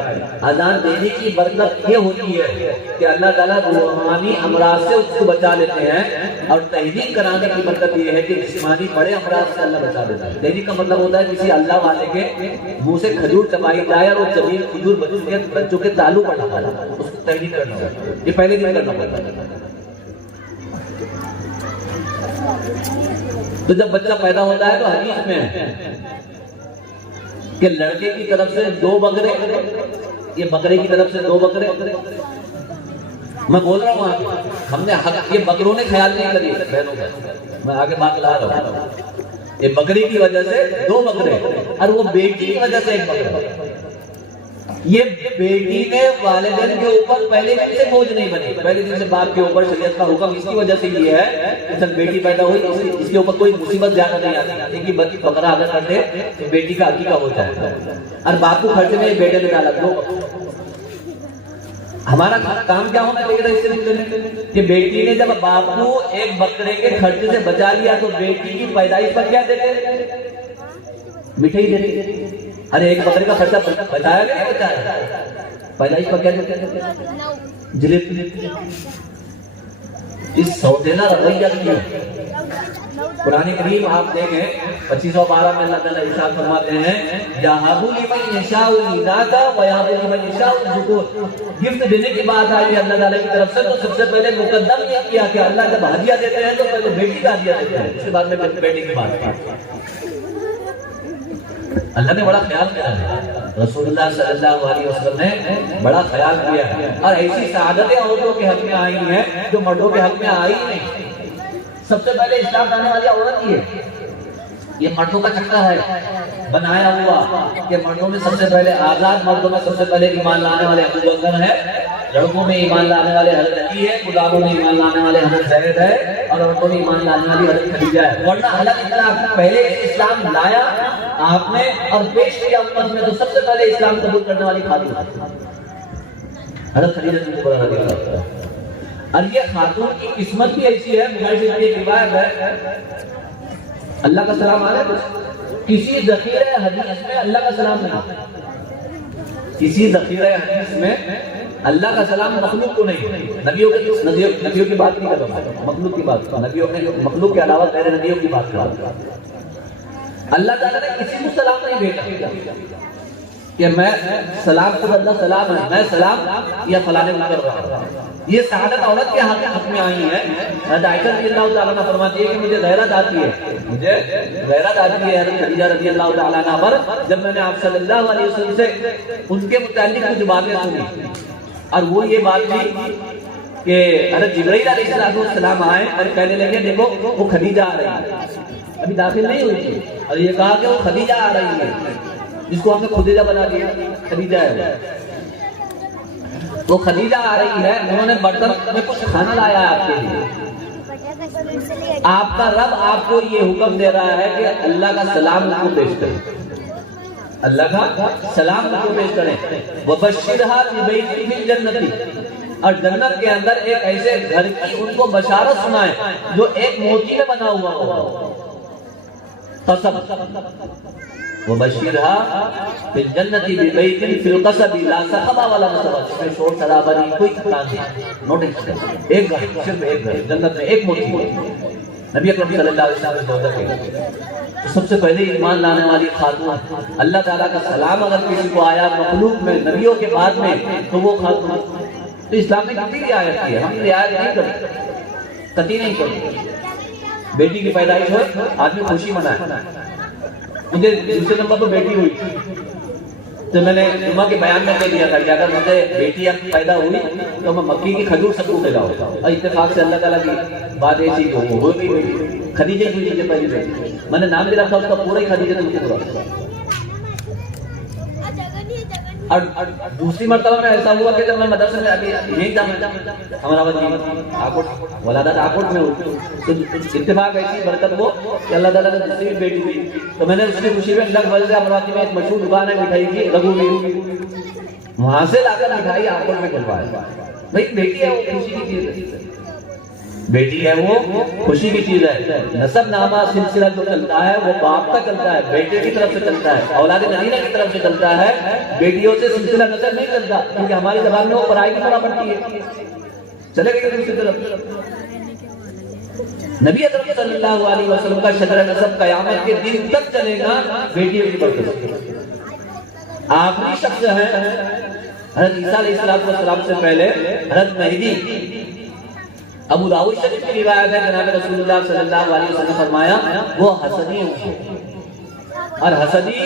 اذان دینے کی برکت یہ ہوتی ہے کہ اللہ تعالیٰ روحانی امراض سے اس کو بچا لیتے ہیں، اور تحریک کرانے کی برکت یہ ہے کہ جسمانی بڑے امراض سے اللہ بچا دیتا ہے. تحریک کا مطلب ہوتا ہے کسی اللہ والے کے منہ سے کھجور چبائی جائے اور وہ جبین کھجور بچوں کے تالو پر ڈالا جائے، اس کو تحریک کرنا ہوتا ہے. یہ پہلے دن کرنا پڑتا ہے. تو جب بچہ پیدا ہوتا ہے تو حدیث میں کہ لڑکے کی طرف سے 2 بکرے، یہ بکرے کی طرف سے 2 بکرے. میں بول رہا ہوں ہم نے یہ بکروں نے خیال نہیں کری بہنوں کا، میں آگے بات لا رہا ہوں. یہ بکری کی وجہ سے 2 بکرے اور وہ بیٹی کی وجہ سے 1 بکرا. یہ بیٹی نے والدین کے اوپر پہلے دن سے بوجھ نہیں بنی. پہلے دن سے باپ کے اوپر شریعت کا حکم اس کی وجہ سے یہ ہے کہ جب بیٹی پیدا ہوئی اس کے اوپر کوئی مصیبت زیادہ نہیں آتی. ایک ہی بکرا اگر کرتے تو بیٹی کا عقیقہ ہو جائے اور باپ کو خرچے میں بیٹے نے ڈالا 2. ہمارا کام کیا ہونا چاہیے تھا اس سے کہ بیٹی نے جب باپ کو 1 بکرے کے خرچے سے بچا لیا تو بیٹی کی پیدائش پر کیا دیتے؟ مٹھائی دیتے. ارے 1 بکرے کا خرچہ بچایا کہ نہیں بچایا؟ پیدائش پر کیا دیتے؟ جلیبی. اس سودینا رویہ کیا قرآن کریم آپ دیکھیں 2512 میں اللہ تعالیٰ ارشاد فرماتے ہیں یَهَبُ لِمَن یَشَاءُ الْإِنَاثَ وَیَهَبُ لِمَن یَشَاءُ الذُّکُورَ. گفٹ دینے کی بات آئی اللہ تعالیٰ کی طرف سے تو سب سے پہلے مقدم یہ کیا کہ اللہ جب ہدیہ دیتے ہیں تو پہلے بیٹی کا ہدیہ دیتے ہیں، اس کے بعد میں بیٹی کی بات کی. اللہ نے بڑا خیال کیا ہے. رسول اللہ صلی اللہ علیہ وسلم نے بڑا خیال کیا ہے. اور ایسی سعادتیں عورتوں کے حق میں آئی ہیں جو مردوں کے حق میں آئی نہیں. سب سے پہلے اسلام لانے والی عورت ہی ہے. یہ مردوں کا چکر ہے بنایا ہوا کہ مردوں میں سب سے پہلے آزاد مردوں میں سب سے پہلے ایمان لانے والے ابو بکر ہے، لڑکوں میں ایمان لانے والے حضرت علی ہے، غلاموں میں ایمان لانے والے حضرت زید ہے، اور عورتوں میں ایمان لانے والی حضرت خدیجہ ہے. ورنہ حالت اطلاق پہلے اسلام لایا آپ نے اور پیش کیا امت میں تو سب سے پہلے اسلام قبول کرنے والی خاتون حضرت خدیجہ رضی اللہ عنہا. اور یہ خاتون کی قسمت بھی ایسی ہے، مجھے یہ روایت ہے اللہ کا سلام علیکم. کسی ذخیرہ حدیث میں اللہ کا سلام نہیں، کسی ذخیرہ حدیث میں اللہ کا سلام مخلوق کو نہیں. نبیوں کی بات نہیں کر رہا، مخلوق کی بات. مخلوق کے علاوہ غیر نبیوں کی بات کر رہا. اللہ تعالیٰ نے کسی کو سلام نہیں بھیجا کہ میں سلام کو اللہ سلام ہے، میں سلام یا فلانے کو کر رہا ہوں. یہ سعادت عورت کے حق میں آئی ہے. عائشہ رضی اللہ تعالیٰ عنہ فرماتی ہے کہ مجھے غیرت آتی ہے حضرت خدیجہ رضی اللہ تعالیٰ عنہ پر جب میں نے آپ صلی اللہ علیہ وسلم سے ان کے متعلق کچھ باتیں سنی. اور وہ یہ بات تھی کہ حضرت جبرائیل علیہ السلام آئے اور کہنے لگے دیکھو وہ خدیجہ آ رہی ہے، ابھی داخل نہیں ہوئی تھی، اور یہ کہا کہ وہ خدیجہ آ رہی ہے، جس کو ہم نے خدیجہ بنا دیا. خدیجہ ہے وہ خدیجہ آ رہی ہے. انہوں نے برتن میں کچھ کھانا لایا ہے آپ کے لیے. آپ کا رب آپ کو یہ حکم دے رہا ہے کہ اللہ کا سلام کو پیش کریں، اللہ کا سلام کو پیش کریں. وَبَشِّرْهَا بِبَيْتٍ فِي الْجَنَّةِ. اور جنت کے اندر ایک ایسے گھر کی ان کو بشارت سنائیں جو ایک موتی میں بنا ہوا ہو. قصب. وَبَشِّرْهَا فِي الْجَنَّةِ بِبَيْتٍ فِي الْقَصَبِ لَا صَخَبَ وَلَا نَصَبَ. اس میں شور شرابہ نہیں، کوئی تھکان نہیں. نوٹس ایک گھر، صرف ایک گھر جنت میں ایک موتی. نبی اکرم صلی اللہ علیہ وسلم زوجہ کے تو سب سے پہلے ایمان لانے والی خاتون، اللہ تعالیٰ کا سلام اگر کسی کو آیا مخلوق میں نبیوں کے بعد میں تو وہ خاتون. تو اسلام نے کتنی رعایت کی ہے، ہم رعایت نہیں کرتے، قطعی نہیں کرتے. بیٹی کی پیدائش ہو آدمی خوشی منائے. مجھے دوسرے نمبر پر بیٹی ہوئی تو میں نے جمعہ کے بیان میں کہہ دیا تھا کہ اگر مجھے بیٹی اب پیدا ہوئی تو میں مکی کی کھجور سب کو کھلاؤں گا. اور اتفاق سے اللہ تعالیٰ کی بات ایسی کہ وہ ہو گئی. خدیجہ کی مجھے پہلی بیٹی، میں نے نام بھی رکھا اس کا پورا ہی خدیجہ الکبریٰ. اور دوسری مرتبہ میں ایسا ہوا کہ جب میں مدرسے میں ابھی نہیں تھا، ہمارا ولادت آکوٹ میں ہوئی تو اتفاق ایسی برکت وہ کہ اللہ تعالیٰ نے دوسری بھی بیٹی دی. تو میں نے اس کی خوشی میں لگ بھگ امراوتی میں ایک مشہور دکان ہے مٹھائی کی رگو میرو، وہاں سے لا کر مٹھائی آکوٹ میں کھلوایا. بھائی بیٹی ہے وہ خوشی کی چیز ہے، بیٹی ہے وہ خوشی کی چیز ہے. نسب نامہ سلسلہ جو چلتا ہے وہ باپ کا چلتا ہے، بیٹے کی طرف سے چلتا ہے، اولاد نگینہ کی طرف سے چلتا ہے. بیٹیوں سے سلسلہ نسب نہیں چلتا کیونکہ ہماری زبان میں وہ پرائی کی طرح پڑتی ہے. چلے گئے دوسری طرف. نبی اکرم صلی اللہ علیہ وسلم کا شجر نسب قیامت کے دن تک چلے گا بیٹیوں کی برکت. آخری شخص ہے حضرت عیسیٰ علیہ السلام سے پہلے حضرت مہدی. ابو داؤد شریف کی روایت ہے جناب رسول اللہ صلی اللہ علیہ وسلم نے فرمایا وہ حسدی ہوں گے. اور حسدی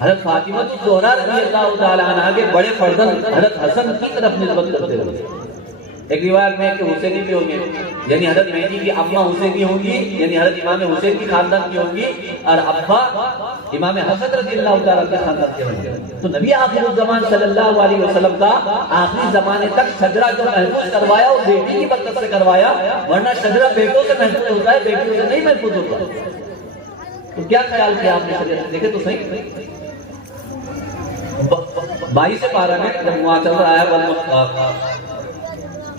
حضرت فاطمہ الزہرا رضی اللہ تعالی عنہ کے بڑے فرزند حضرت حسن کی طرف نسبت کرتے ہوئے. ایک روایت میں کہ حسینی بھی ہوں گے، یعنی حضرت مہدی کی اماں حسینی ہوں گی، یعنی حضرت امام حسین کی خاندان کی ہوں گی، اور ابا امام حسن رضی اللہ تعالیٰ کے خاندان کے ہوں گے. تو نبی آخر الزمان صلی اللہ علیہ وسلم کا آخری زمانے تک شجرہ جو محفوظ کروایا وہ بیٹی کی برکت سے کروایا، ورنہ شجرہ بیٹوں سے محفوظ ہوتا ہے، بیٹیوں سے نہیں محفوظ ہوتا. تو کیا خیال کیا آپ نے شجرہ دیکھے تو صحیح. 22 پارہ میں جب معاشرہ آیا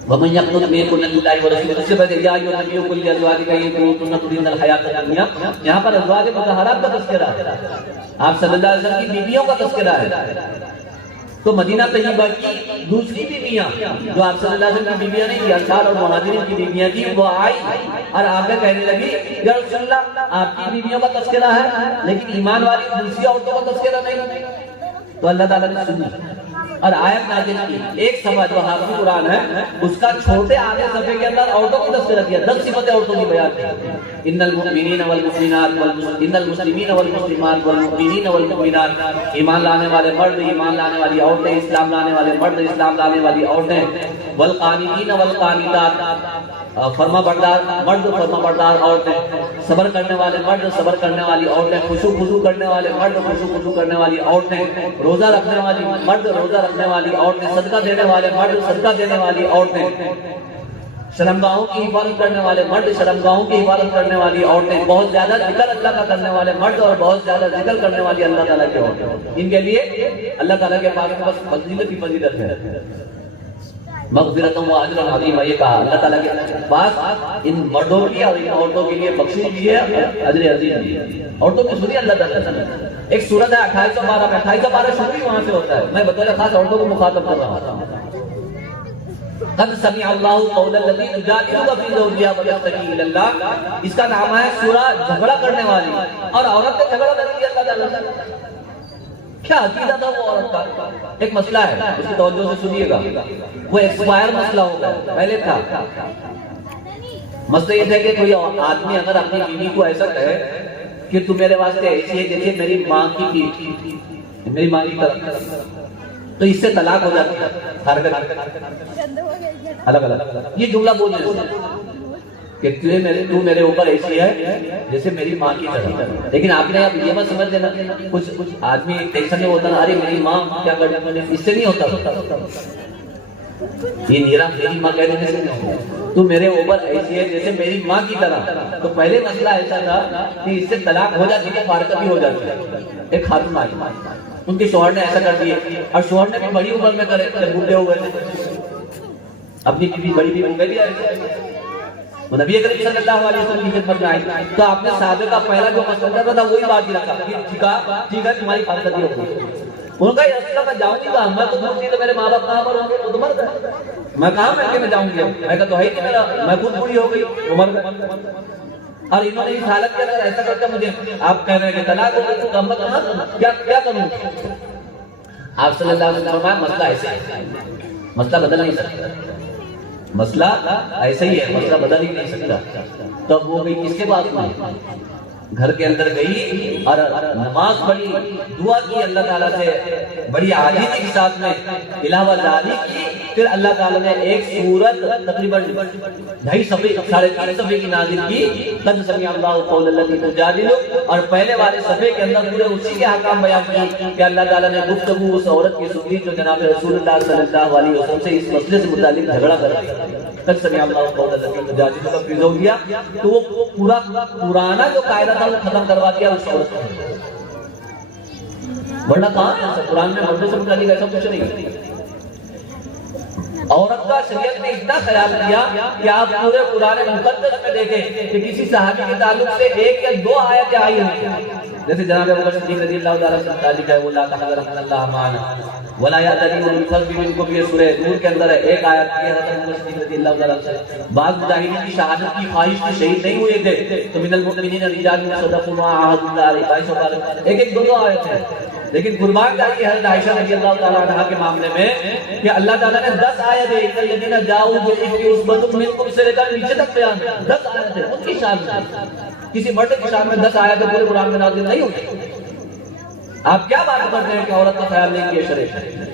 وَمَنْ يَقْنُتْ مِنكُنَّ لِلَّهِ وَرَسُولِهِ اس سے پہلے يَا أَيُّهَا النَّبِيُّ قُلْ لِأَزْوَاجِكَ إِن كُنتُنَّ تُرِيدْنَ الْحَيَاةَ الدُّنْيَا. یہاں پر ازواج مطہرات کا تذکرہ ہے، آپ صلی اللہ علیہ وسلم کی بیویوں کا تذکرہ ہے. تو مدینہ طیبہ کی دوسری بیویاں جو آپ صلی اللہ علیہ وسلم کی بیویاں نہیں تھی، انصار اور مہاجرین کی بیویاں تھی، وہ آئی اور آ کر کہنے لگی یا رسول اللہ آپ کی بیویوں کا تذکرہ ہے لیکن ایمان والی دوسری عورتوں کا تذکرہ نہیں. تو اللہ تعالیٰ نے سنی اور آیت نازل کی. ایک صفحہ جو حافظ قرآن ہے اس کا چھوٹے آگے صفحے کے اندر عورتوں کی تذکرہ کیا، 10 صفتیں عورتوں کی بیان کی. ان المؤمنین والمؤمنات ان المسلمین والمسلمات والمؤمنین والمؤمنات، ایمان لانے والے مرد، ایمان لانے والی عورتیں، اسلام لانے والے مرد، اسلام لانے والی عورتیں، والقانتین والقانتات، فرما بردار مرد، فرما بردار عورتیں، صبر کرنے والے مرد، صبر کرنے والی عورتیں، خضوع کرنے والے مرد، خضوع کرنے والی عورتیں، روزہ رکھنے والی مرد، روزہ رکھنے والی عورتیں، صدقہ دینے والے مرد، صدقہ دینے والی عورتیں، شرمگاہوں کی حفاظت کرنے والے مرد، شرمگاہوں کی حفاظت کرنے والی عورتیں، بہت زیادہ ذکر اللہ کا کرنے والے مرد اور بہت زیادہ ذکر کرنے والی اللہ تعالیٰ کی عورتیں. ان کے لیے اللہ تعالیٰ کے پاس بس فضیلت ہی فضیلت ہے، مغفرت و اجر عظیم. یہ کہا اللہ تعالیٰ کے پاس ان مردوں کی اور ان عورتوں کے لیے بخشش بھی ہے، اجر عظیم بھی ہے. عورتوں کی سنی اللہ تعالیٰ نے ایک سورت ہے 2812 میں، 2812 شروع ہی وہاں سے ہوتا ہے. میں بطور خاص عورتوں کو مخاطب کر رہا ہوں. قد سمع اللہ قول الذی یجادلک فی زوجها ویبتغی الی اللہ، اس کا نام ہے سورہ جھگڑا کرنے والی. اور عورت سے جھگڑا کرنے کی اللہ تعالیٰ کیا عقیدہ تھا وہ عورت کا. ایک مسئلہ ہے اس کی توجہ سے سنیے گا، وہ ایکسپائر مسئلہ ہوگا. پہلے تھا مسئلہ یہ تھا کہ کوئی آدمی اگر اپنی بیوی کو ایسا کہے کہ تم میرے واسطے ایسی ہے جیسے میری ماں کی بیوی، میری ماں کی طرف، تو اس سے طلاق ہو جاتی ہے. الگ الگ یہ جملہ بولنے کہ تو میرے اوپر ایسی ہے جیسے میری ماں کی طرح. لیکن آپ نے اب یہ مت سمجھ دینا، کچھ آدمی ٹینشن میں ہوتا نا، ارے میری ماں کیا کر دیں، اس سے نہیں ہوتا. یہ میرا میری ماں کہہ دینے سے نہیں ہوتا. تو میرے اوپر ایسی ہے جیسے میری ماں کی طرح. تو پہلے مسئلہ ایسا تھا کہ اس سے طلاق ہو جاتی ہے، فارغ بھی ہو جاتی ہے. ایک خاتون آئی، ان کے شوہر نے ایسا کر دیا، اور شوہر نے بھی بڑی عمر میں کرے، جب بوڑھے ہو گئے اپنی بیوی بڑی بیوی بھی آئی. وہ نبی کریم صلی اللہ علیہ وسلم کی خدمت میں آئی تو آپ نے صحابہ کا پہلا جو مسئلہ تھا وہی بات ہی رکھا کہ ٹھیک ہے تمہاری فارغتی ہوگی. انہوں نے کہا یا رسول اللہ میں جاؤں گی کہاں، میں تو مرتی تو میرے ماں باپ کہاں پر ہوں گے، وہ تو مر گئے، میں کہاں میں جاؤں گی. میں کہا تو ہے کہ میں خود بوڑھی ہو گئی، وہ مر گئے. اور انہوں نے اس حالت کے اندر ایسا کرتا مجھے آپ کہہ رہے ہیں کہ طلاق ہو گئی تو کیا کروں؟ آپ صلی اللہ علیہ وسلم مسئلہ ایسا ہے، مسئلہ بدل نہیں سکتا، مسئلہ ایسا ہی ہے، مسئلہ بدل ہی نہیں سکتا۔ تب وہ گئی کس کے پاس میں؟ گھر کے اندر گئی اور نماز پڑھی، دعا کی اللہ تعالیٰ سے بڑی عاجزی کے ساتھ میں علاوہ جاری کی، پھر اللہ تعالیٰ نے ایک سورت تقریباً 2.5 صفحے 3.5 صفحے کی نازل کی، قد سمع اللہ قول التی تجادلک، اور پہلے والے صفحے کے اندر پورے اسی کے احکام بیان کی کہ اللہ تعالیٰ نے گفتگو اس عورت کی سنی جو جناب رسول اللہ صلی اللہ علیہ وسلم سے اس مسئلے سے متعلق جھگڑا کر رہی ہے۔ قد سمع اللہ قول التی تجادلک کا فیض ہو گیا تو وہ پورا پرانا جو قاعدہ تھا وہ ختم کروا دیا اس عورت کو، ورنہ کہاں قرآن میں مردوں سے متعلق ایسا کچھ نہیں۔ عورت کا شریعت نے اتنا خیال کیا کہ آپ پورے قرآن مقدس میں دیکھیں کہ کسی صحابی کے تعلق سے 1 یا 2 آیتیں آئی ہیں، جیسے جناب ابوبکر صدیق رضی اللہ تعالیٰ عنہ سے متعلق ہے وہ لا تحزن اللہ معنا ولا یأتل اولو الفضل منکم، یہ سورہ نور کے اندر ہے، 1 آیت کی حضرت ابوبکر صدیق رضی اللہ تعالیٰ عنہ سے۔ بعض مجاہدین کی شہادت کی خواہش میں شہید نہیں ہوئے تھے تو من المؤمنین رجال صدقوا ما عاهدوا الله علیہ، 22 بار 1 2 آیت ہے، لیکن قربان جائیے حضرت عائشہ رضی اللہ تعالیٰ عنہ کے معاملے میں کہ اللہ تعالیٰ نے 10 آیت ہے، الذین جاؤوا بالافک عصبۃ منکم سے لے کر نیچے تک بیان 10 آیت ہے، ان کی شان میں کسی مرد کی شان میں 10 آیتیں پورے قرآن میں نازل نہیں ہوتی۔ آپ کیا بات کرتے ہیں کہ عورت کا خیال نہیں کیا؟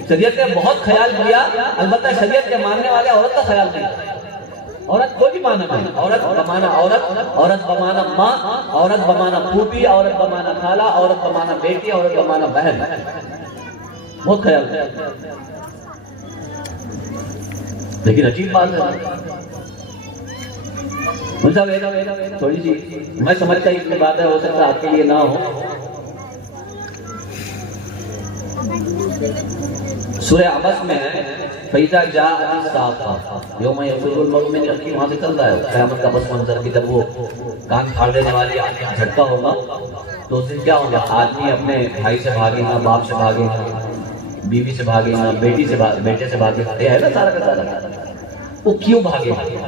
شریعت نے بہت خیال کیا، البتہ شریعت کے ماننے والے عورت کا خیال نہیں کیا۔ عورت کوئی بھی معنی نہیں، عورت بمعنی عورت، عورت بمعنی ماں، عورت بمعنی پھوپھی، عورت بمعنی خالہ، عورت بمعنی بیٹی، عورت بمعنی بہن، بہت خیال کیا۔ لیکن عجیب بات ہے تھوڑی سی میں سمجھتا ہوں اتنی بات ہے، ہو سکتا آپ کے لیے نہ ہو۔ سورہ عبس میں ہے فَإِذَا جَاءَتِ السَّاقَةُ يَوْمَ يَفِرُّ الْمَرْءُ مِنْ أَخِيهِ، وہاں سے چل رہا ہے قیامت کا پس منظر کی جب وہ کان پھاڑ دینے والی جھٹکا ہوگا تو اس دن کیا ہوگا؟ آدمی اپنے بھائی سے بھاگے گا، باپ سے بھاگے گا، بیوی سے بھاگے گا، بیٹے سے بھاگے گا، یہ ہے نا سارا کا سارا۔ وہ کیوں بھاگے گا؟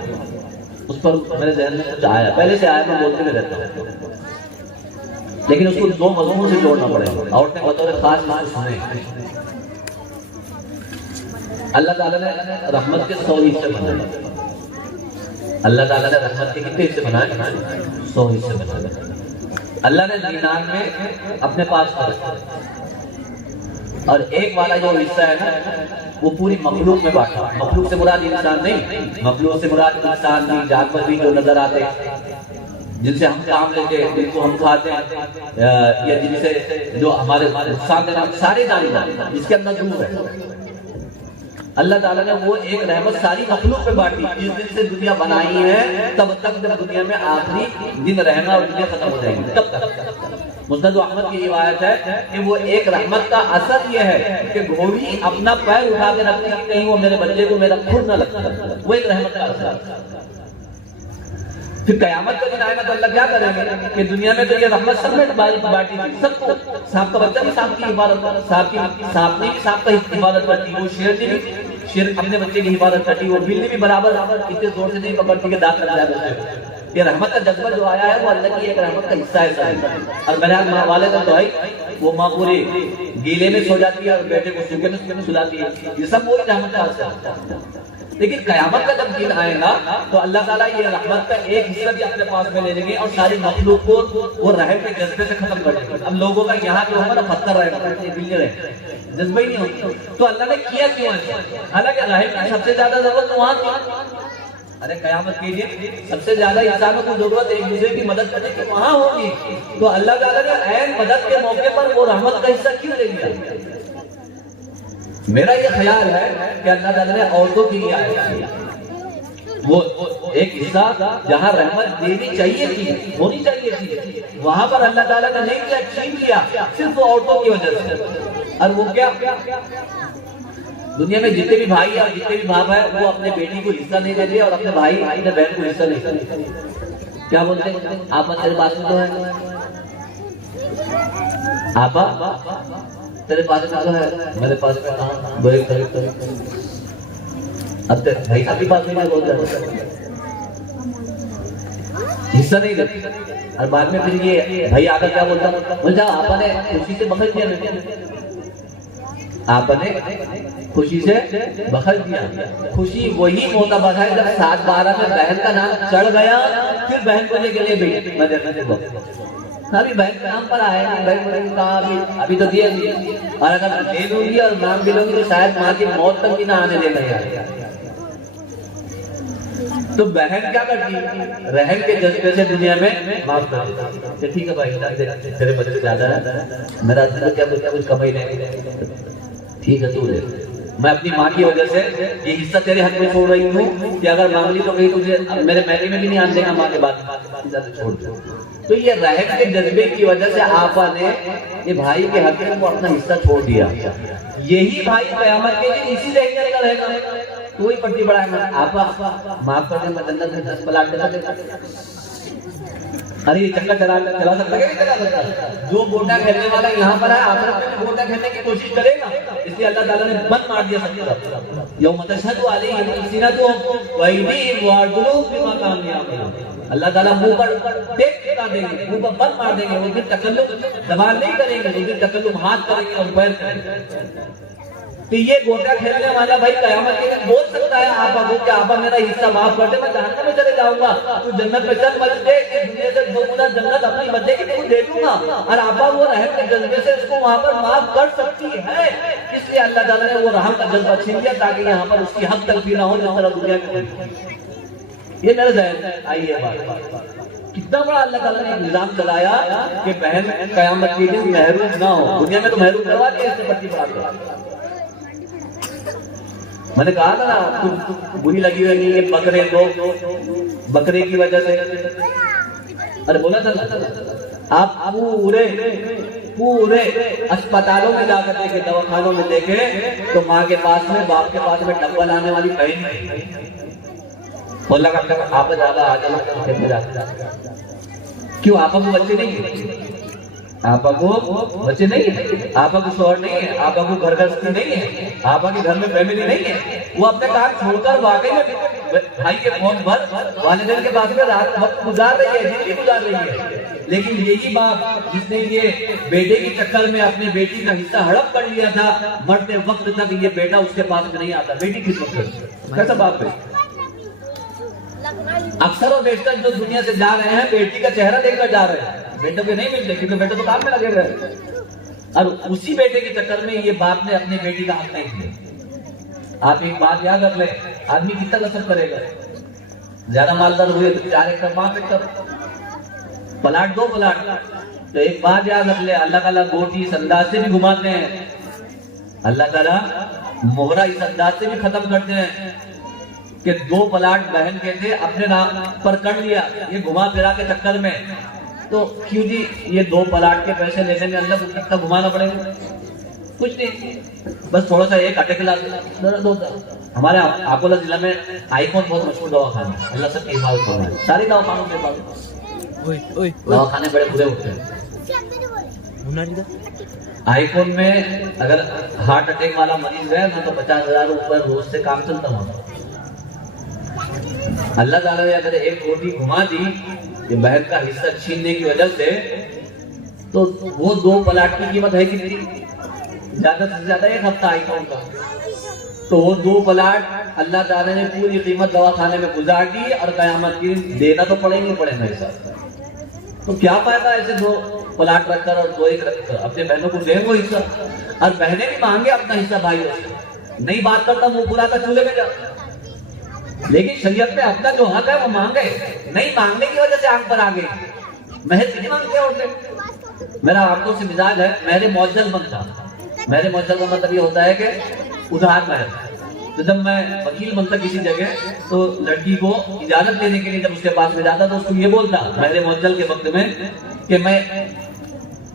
اس پر میرے ذہن میں کچھ آیا، پہلے سے آیا، میں بولتے میں رہتا ہوں، لیکن اس کو 2 مضمون سے جوڑنا پڑے گا۔ عورتیں بطور خاص بات سنیں، اللہ تعالیٰ نے رحمت کے 100 حصے بنائے، اللہ تعالیٰ نے رحمت کے کتنے حصے بنائے؟ 100 حصے بنائے۔ اللہ نے 99 اپنے پاس رکھا اور ایک والا جو حصہ ہے نا وہ پوری مخلوق میں بانٹا۔ مخلوق سے مراد انسان نہیں، مخلوق سے مراد انسان بھی، جانور بھی جو نظر آتے جن سے ہم کام لیتے ہیں، جن کو ہم کھاتے ہیں، یا جن سے جو ہمارے نقصان دینا، سارے جانور جس کے اندر روح ہے، اللہ تعالیٰ نے وہ ایک رحمت ساری مخلوق پہ بانٹی۔ جس دن سے دنیا بنائی ہے تب تک جب دنیا میں آخری دن رہنا اور دنیا ختم ہو جائے گی تب تک۔ مسند احمد کی روایت ہے کہ وہ ایک رحمت کا اثر یہ ہے کہ گھوڑی اپنا پیر اٹھا کے رکھتی کہ کہیں وہ میرے بچے کو میرا خود نہ لگتا، وہ ایک رحمت کا اثر۔ پھر قیامت کا دن آئے گا تو اللہ کیا کریں گے کہ دنیا میں تو یہ رحمت سب میں بانٹی تھی، سب کو۔ سانپ کا بچہ بھی سانپ کی حفاظت، سانپ نے بھی سانپ کا حفاظت کرتی، وہ شیر نے بھی شیر اپنے بچے کی حفاظت کرتی، وہ بلی بھی برابر اتنے زور سے نہیں پکڑتی کہ دانت لگ جائے۔ یہ رحمت کا جذبہ جو آیا ہے وہ اللہ کی ایک رحمت کا حصہ ہے۔ اور بہرحال ماں والے کا تو ہے، وہ ماں پورے گیلے میں سو جاتی ہے اور بیٹے کو سوکھے میں سلاتی ہے، یہ سب وہی رحمت کا حصہ ہے۔ لیکن قیامت کا جب دن آئے گا تو اللہ تعالیٰ یہ رحمت کا ایک حصہ بھی اپنے پاس میں لے لیں گے اور ساری مخلوق کو وہ رحم کے جذبے سے ختم کر دیں گے۔ اب لوگوں کا یہاں جو ہمارا پتھر رہے گا، دل رہے جذبہ ہی نہیں ہوتا، تو اللہ نے کیا کیوں ہے؟ حالانکہ رحم کی سب سے زیادہ ضرورت وہاں تھی۔ ارے قیامت کے لیے سب سے زیادہ انسانوں کو ضرورت ایک دوسرے کی مدد کرنے کی وہاں ہوگی، تو اللہ تعالیٰ نے عین مدد کے موقع پر وہ رحمت کا حصہ کیوں لے لیا؟ میرا یہ خیال ہے کہ اللہ تعالیٰ نے عورتوں کے لیے آیا ہے وہ ایک حصہ جہاں رحمت دینی چاہیے تھی، ہونی چاہیے تھی، وہاں پر اللہ تعالیٰ نے نہیں کیا، چھین لیا صرف وہ عورتوں کی وجہ سے۔ اور وہ کیا؟ دنیا میں جتنے بھی بھائی اور جتنے بھی باپ ہیں وہ اپنے بیٹی کو حصہ نہیں دیتے اور اپنے بھائی اپنے بہن کو حصہ نہیں دیتے۔ کیا بولتے ہیں آپ تیرے پاس میں تو ہے، آپا تیرے پاس میں تو ہے، میرے پاس میں کہاں، بڑے قریب اب تک بھائی آپ کے پاس میں بولتا ہے۔ حصہ نہیں دیتے. اور بعد میں پھر یہ بھائی آ کر کیا بولتا, بولتا آپ نے خوشی سے بخش دیا, آپ نے خوشی سے بخش دیا. خوشی وہی معتبر ہے جب 7/12 میں بہن کا نام چڑھ گیا, پھر بہن کو لے کے لے گئی. میں دیکھنے دیکھو ابھی بہن کے نام پر آئے, بہن نے کہا ابھی تو دیا نہیں, اور اگر دے دوں گی اور نام بھی لوں گی تو شاید ماں کی موت تک بھی نہ آنے دے گا. تو بہن کیا کرتی, رحم کے جذبے سے دنیا میں معاف کر دیتی. ٹھیک ہے بھائی, تیرے بچے زیادہ ہے, میرا دل کیا بولتا کچھ کمائی نہیں, ٹھیک ہے تو لے. میں اپنی ماں کی وجہ سے یہ حصہ تیرے حق میں چھوڑ رہی ہوں کہ اگر مانگ لی تو کہیں تجھے میرے مہینے میں بھی نہیں آنے دے گا ماں کے بعد چھوڑ دو. تو یہ رحم کے جذبے کی وجہ سے آپا نے یہ بھائی کے حق میں وہ اپنا حصہ چھوڑ دیا. یہی بھائی قیامت کے دن اسی رہنے کا رہے گا, تو وہی پٹی بڑھائے گا, آپا معاف کر دیں, میں جنت میں 10 پلاٹ دے دیتا. ارے یہ چکر چلا سکتا ہے, جو گوٹا کھیلنے والا یہاں پر ہے آخرت میں گوٹا کھیلنے کی کوشش کرے گا. اس لیے اللہ تعالیٰ نے بند مار دیا سب کا. یوم تشہد علیہم السنتہم وایدیہم وارجلہم بما کانوا یعملون. اللہ تعالیٰ منہ پر ٹیپ ٹکا دیں گے, منہ پر بند مار دیں گے. وہ پھر تکلم زبان نہیں کریں گے, لیکن تکلم ہاتھ کریں گے اور پیر کریں گے. تو یہ گوٹا کھیلنے والا بھائی قیامت کے دن بول سکتا ہے آپا کو کہ آپا میرا حصہ معاف کر دے, میں جہنم میں چلے جاؤں گا, تو جنت میں چل مت دے, دنیا سے 2 گنا جنت اپنی بندے کی تو دے دوں گا. اور آپا وہ رحم کے جذبے سے اس کو وہاں پر معاف کر سکتی ہے, اس لیے اللہ تعالیٰ نے وہ رحم کا جذبہ چھین لیا تاکہ یہاں پر اس کی حق تلفی نہ ہو جس طرح دنیا میں. یہ میرے ذہن آئیے بات, کتنا بڑا اللہ تعالیٰ نے نظام چلایا کہ بہن قیامت کے دن محروم نہ ہو. دنیا میں تو محروم کروا دیا, اس سے بڑی بات. میں نے کہا تھا نا بری لگی ہوئی ہے بکرے کو, بکرے کی وجہ سے. ارے بولا تھا آپ پورے اسپتالوں میں جا کر دیکھے, دواخانوں میں دیکھے, تو ماں کے پاس میں باپ کے پاس میں ڈبہ لانے والی بہن بولا کرتا آپ زیادہ آ جانا. کیوں آپا کو بچے نہیں ہیں, آپا کو بچے نہیں ہیں, آپا کو شوہر نہیں ہے, آپا کو گھر گھرستی نہیں ہے, آپا کے گھر میں فیملی نہیں ہے. وہ اپنے کام چھوڑ کر واقعی میں بھائی کے فون پر والدین کے پاس میں رات وقت گزار رہی ہے, زندگی گزار رہی ہے. لیکن یہی باپ جس نے یہ بیٹے کے چکر میں اپنے بیٹی کا حصہ ہڑپ کر لیا تھا, مرتے وقت تک یہ بیٹا اس کے پاس میں نہیں آتا. بیٹی کس وقت کیسا باپ ہے. اکثر و بیشتر جو دنیا سے جا رہے ہیں بیٹی کا چہرہ دیکھ کر جا رہے ہیں, بیٹے کو نہیں ملتے کیونکہ بیٹے تو کام میں لگے ہوئے. اور اسی بیٹے کے چکر میں یہ باپ نے اپنی بیٹی کا حق نہیں دیا. آپ ایک بات یاد رکھ لیں, آدمی کتنا لسن کرے گا, زیادہ مالدار ہوئے تو 4 ایکڑ 5 ایکڑ پلاٹ 2 پلاٹ. تو ایک بات یاد رکھ لیں, اللہ تعالیٰ گوٹی اس انداز سے بھی گھماتے ہیں, اللہ تعالیٰ مہرا اس انداز سے بھی ختم کرتے ہیں کہ 2 پلاٹ بہن کے تھے اپنے نام پر کر لیا, یہ گھما پھرا کے چکر میں. تو کیوں جی یہ 2 پلاٹ کے پیسے لینے میں اللہ کو کتنا گھمانا پڑے گا, کچھ نہیں, بس تھوڑا سا ایک اٹے کلا درد ہوتا. ہمارے اکولا ضلع میں آئی کون بہت مشہور دواخانہ, اللہ سب کی حفاظت فرمائے. ساری دواخانوں کے پاس دواخانے بڑے برے ہوتے ہیں. آئی فون میں اگر ہارٹ اٹیک والا مریض ہے نا تو 50,000 روپے روز سے کام چلتا ہوں. اللہ تعالیٰ نے اگر ایک روٹی گھما دی یہ بہن کا حصہ چھیننے کی وجہ سے, تو وہ 2 پلاٹ کی قیمت ہے کتنی, زیادہ سے زیادہ 1 ہفتہ آئی فون کا. تو وہ 2 پلاٹ اللہ تعالیٰ نے پوری قیمت دواخانے میں گزار دی, اور قیامت کی دینا تو پڑے گا حصہ. تو کیا فائدہ ایسے 2 پلاٹ رکھ کر اور 2 ایک رکھ کر, اپنے بہنوں کو دیں وہ حصہ, اور بہنیں بھی مانگے اپنا حصہ بھائیوں سے. نہیں بات کرتا منہ پورا کر چولہے میں جا, لیکن شریعت میں اپنا جو حق ہے وہ مانگے, نہیں مانگنے کی وجہ سے آنکھ پر آ گئی. محض نہیں مانگتے ہوتے. میرا آنکھوں سے مزاج ہے میرے معجل بند تھا. میرے معجل کا مطلب یہ ہوتا ہے کہ ادھار مہر. تو جب میں وکیل بنتا کسی جگہ تو لڑکی کو اجازت لینے کے لیے جب اس کے پاس میں جاتا تو اس کو یہ بولتا میرے معجل کے وقت میں کہ میں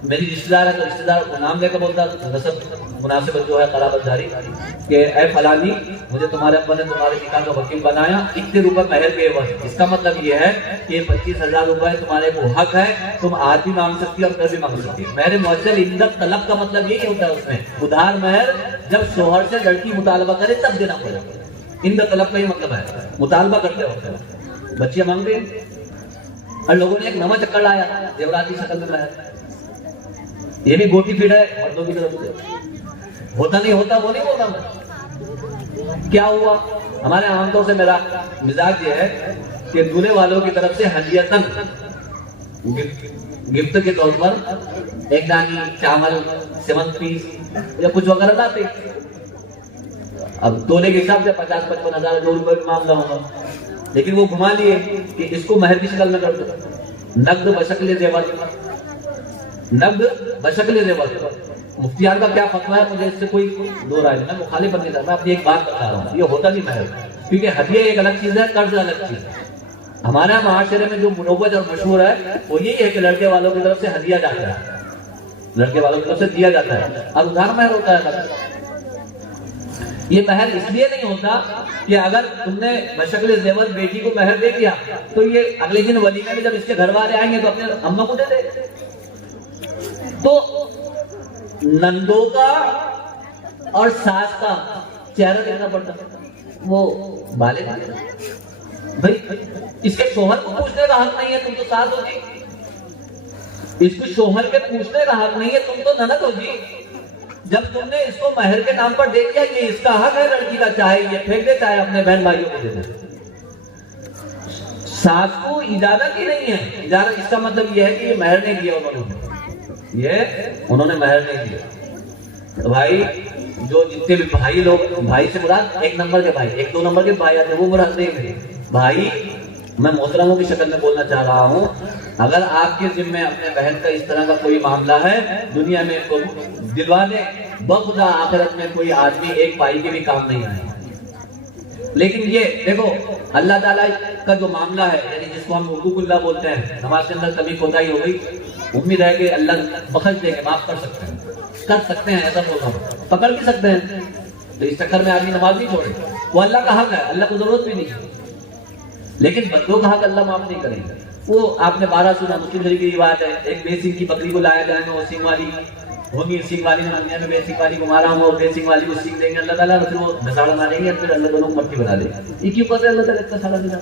میری رشتہ دار ہے تو رشتہ دار کو نام لے کر بولتا, نسب مناسبت جو ہے قرابت داری, کہ اے فلانی مجھے تمہارے ابا نے تمہارے نکاح کا وکیل بنایا, اتنے روپے مہر کے عوض. اس کا مطلب یہ ہے کہ 25,000 روپے تمہارے کو حق ہے, تم آج بھی مانگ سکتی اور کل بھی مانگ سکتی. مہر معجل عندت طلب کا مطلب یہی ہوتا ہے, اس میں ادھار مہر جب شوہر سے لڑکی مطالبہ کرے تب دینا پڑے گا. عندت طلب کا یہ مطلب ہے, مطالبہ کرتے وقت. بچیاں مانگ رہی ہیں اور لوگوں نے ایک نواں چکر لایا، زیورات کی شکل میں لایا، یہ بھی گوٹی پیڑ ہے مردوں کی طرف سے، ہوتا نہیں ہوتا وہ نہیں ہوتا میں کیا ہوا؟ ہمارے عام طور سے میرا مزاج یہ ہے کہ دولہے والوں کی طرف سے ہدیتاً گفٹ کے طور پر ایک دانی چاول، 7 پیس یا کچھ وغیرہ لاتے، اب تولے کے حساب سے 50-55 ہزار روپے کا معاملہ ہوگا، لیکن وہ گھما لیے کہ اس کو مہر کی شکل میں کر دو، نقد بشکل زیور، نقد بشکل زیور۔ مفتیان کا کیا فتویٰ ہے مجھے اس سے کوئی دو رائے نہیں، میں مخالفت نہیں کرتا، میں اپنی ایک بات بتا رہا ہوں، یہ ہوتا نہیں مہر، کیونکہ ہدیہ ایک الگ چیز ہے، قرض الگ چیز ہے۔ ہمارے معاشرے میں جو مروج اور مشہور ہے وہ یہی ہے کہ لڑکے والوں کی طرف سے ہدیہ جاتا ہے، لڑکے والوں کی طرف سے دیا جاتا ہے، اور ادھار مہر ہوتا ہے۔ یہ مہر اس لیے نہیں ہوتا کہ اگر تم نے بشکل زیور بیٹی کو مہر دے دیا تو یہ اگلے دن ولیمے میں جب اس کے گھر والے آئیں گے تو اپنے اماں کو دے دے، تو نندوں کا اور ساس کا چہرہ دیکھنا پڑتا، وہ بالغ بھائی اس کے شوہر کو پوچھنے کا حق نہیں ہے، تم تو ساس ہوگی، اس کے شوہر کے پوچھنے کا حق نہیں ہے، تم تو نند ہوگی۔ جب تم نے اس کو مہر کے نام پر دے دیا، یہ اس کا حق ہے لڑکی کا، چاہے یہ پھینک دے چاہے اپنے بہن بھائیوں کو دے دے۔ ساس کو اجازت ہی نہیں ہے، اجازت اس کا مطلب یہ ہے کہ یہ مہر نہیں دیا انہوں نے مہر نہیں دیا۔ تو بھائی جو جتنے بھی بھائی لوگ، بھائی سے مراد 1 نمبر کے بھائی، 1-2 نمبر کے بھائی آتے ہیں وہ مراد نہیں ہے بھائی، میں محترموں کی شکل میں بولنا چاہ رہا ہوں، اگر آپ کے ذمہ اپنے بہن کا اس طرح کا کوئی معاملہ ہے، دنیا میں کو دلوا دے، بخدا آخرت میں کوئی آدمی ایک پائی کے بھی کام نہیں آئے۔ لیکن یہ دیکھو اللہ تعالیٰ کا جو معاملہ ہے، یعنی جس کو ہم حقوق اللہ بولتے ہیں، نماز کے اندر کبھی کوتاہی ہو گئی، امید ہے کہ اللہ بخش دے کے معاف کر سکتے ہیں، ایسا بول رہا ہوں، پکڑ بھی سکتے ہیں، تو اس چکر میں آدمی نماز نہیں چھوڑے، وہ اللہ کا حق ہے، اللہ کو ضرورت بھی نہیں ہے، لیکن بندوں کا حق اللہ معاف نہیں کرے گا۔ وہ آپ نے 12 سنا، مسلم شریف کی روایت ہے، ایک بے سنگ کی بکری کو لایا جائے گا، وہ سنگ والی ہوگی، سنگ والی نے دنیا میں بے سنگ والی کو مارا ہوا، بے سنگ والی کو سنگ دیں گے اللہ تعالیٰ، پھر وہ دھساڑا ماریں گے، پھر اللہ دونوں کو مٹی بنا دے گا۔ یہ کیوں کرتے اللہ تعالیٰ اتنا سارا دیا؟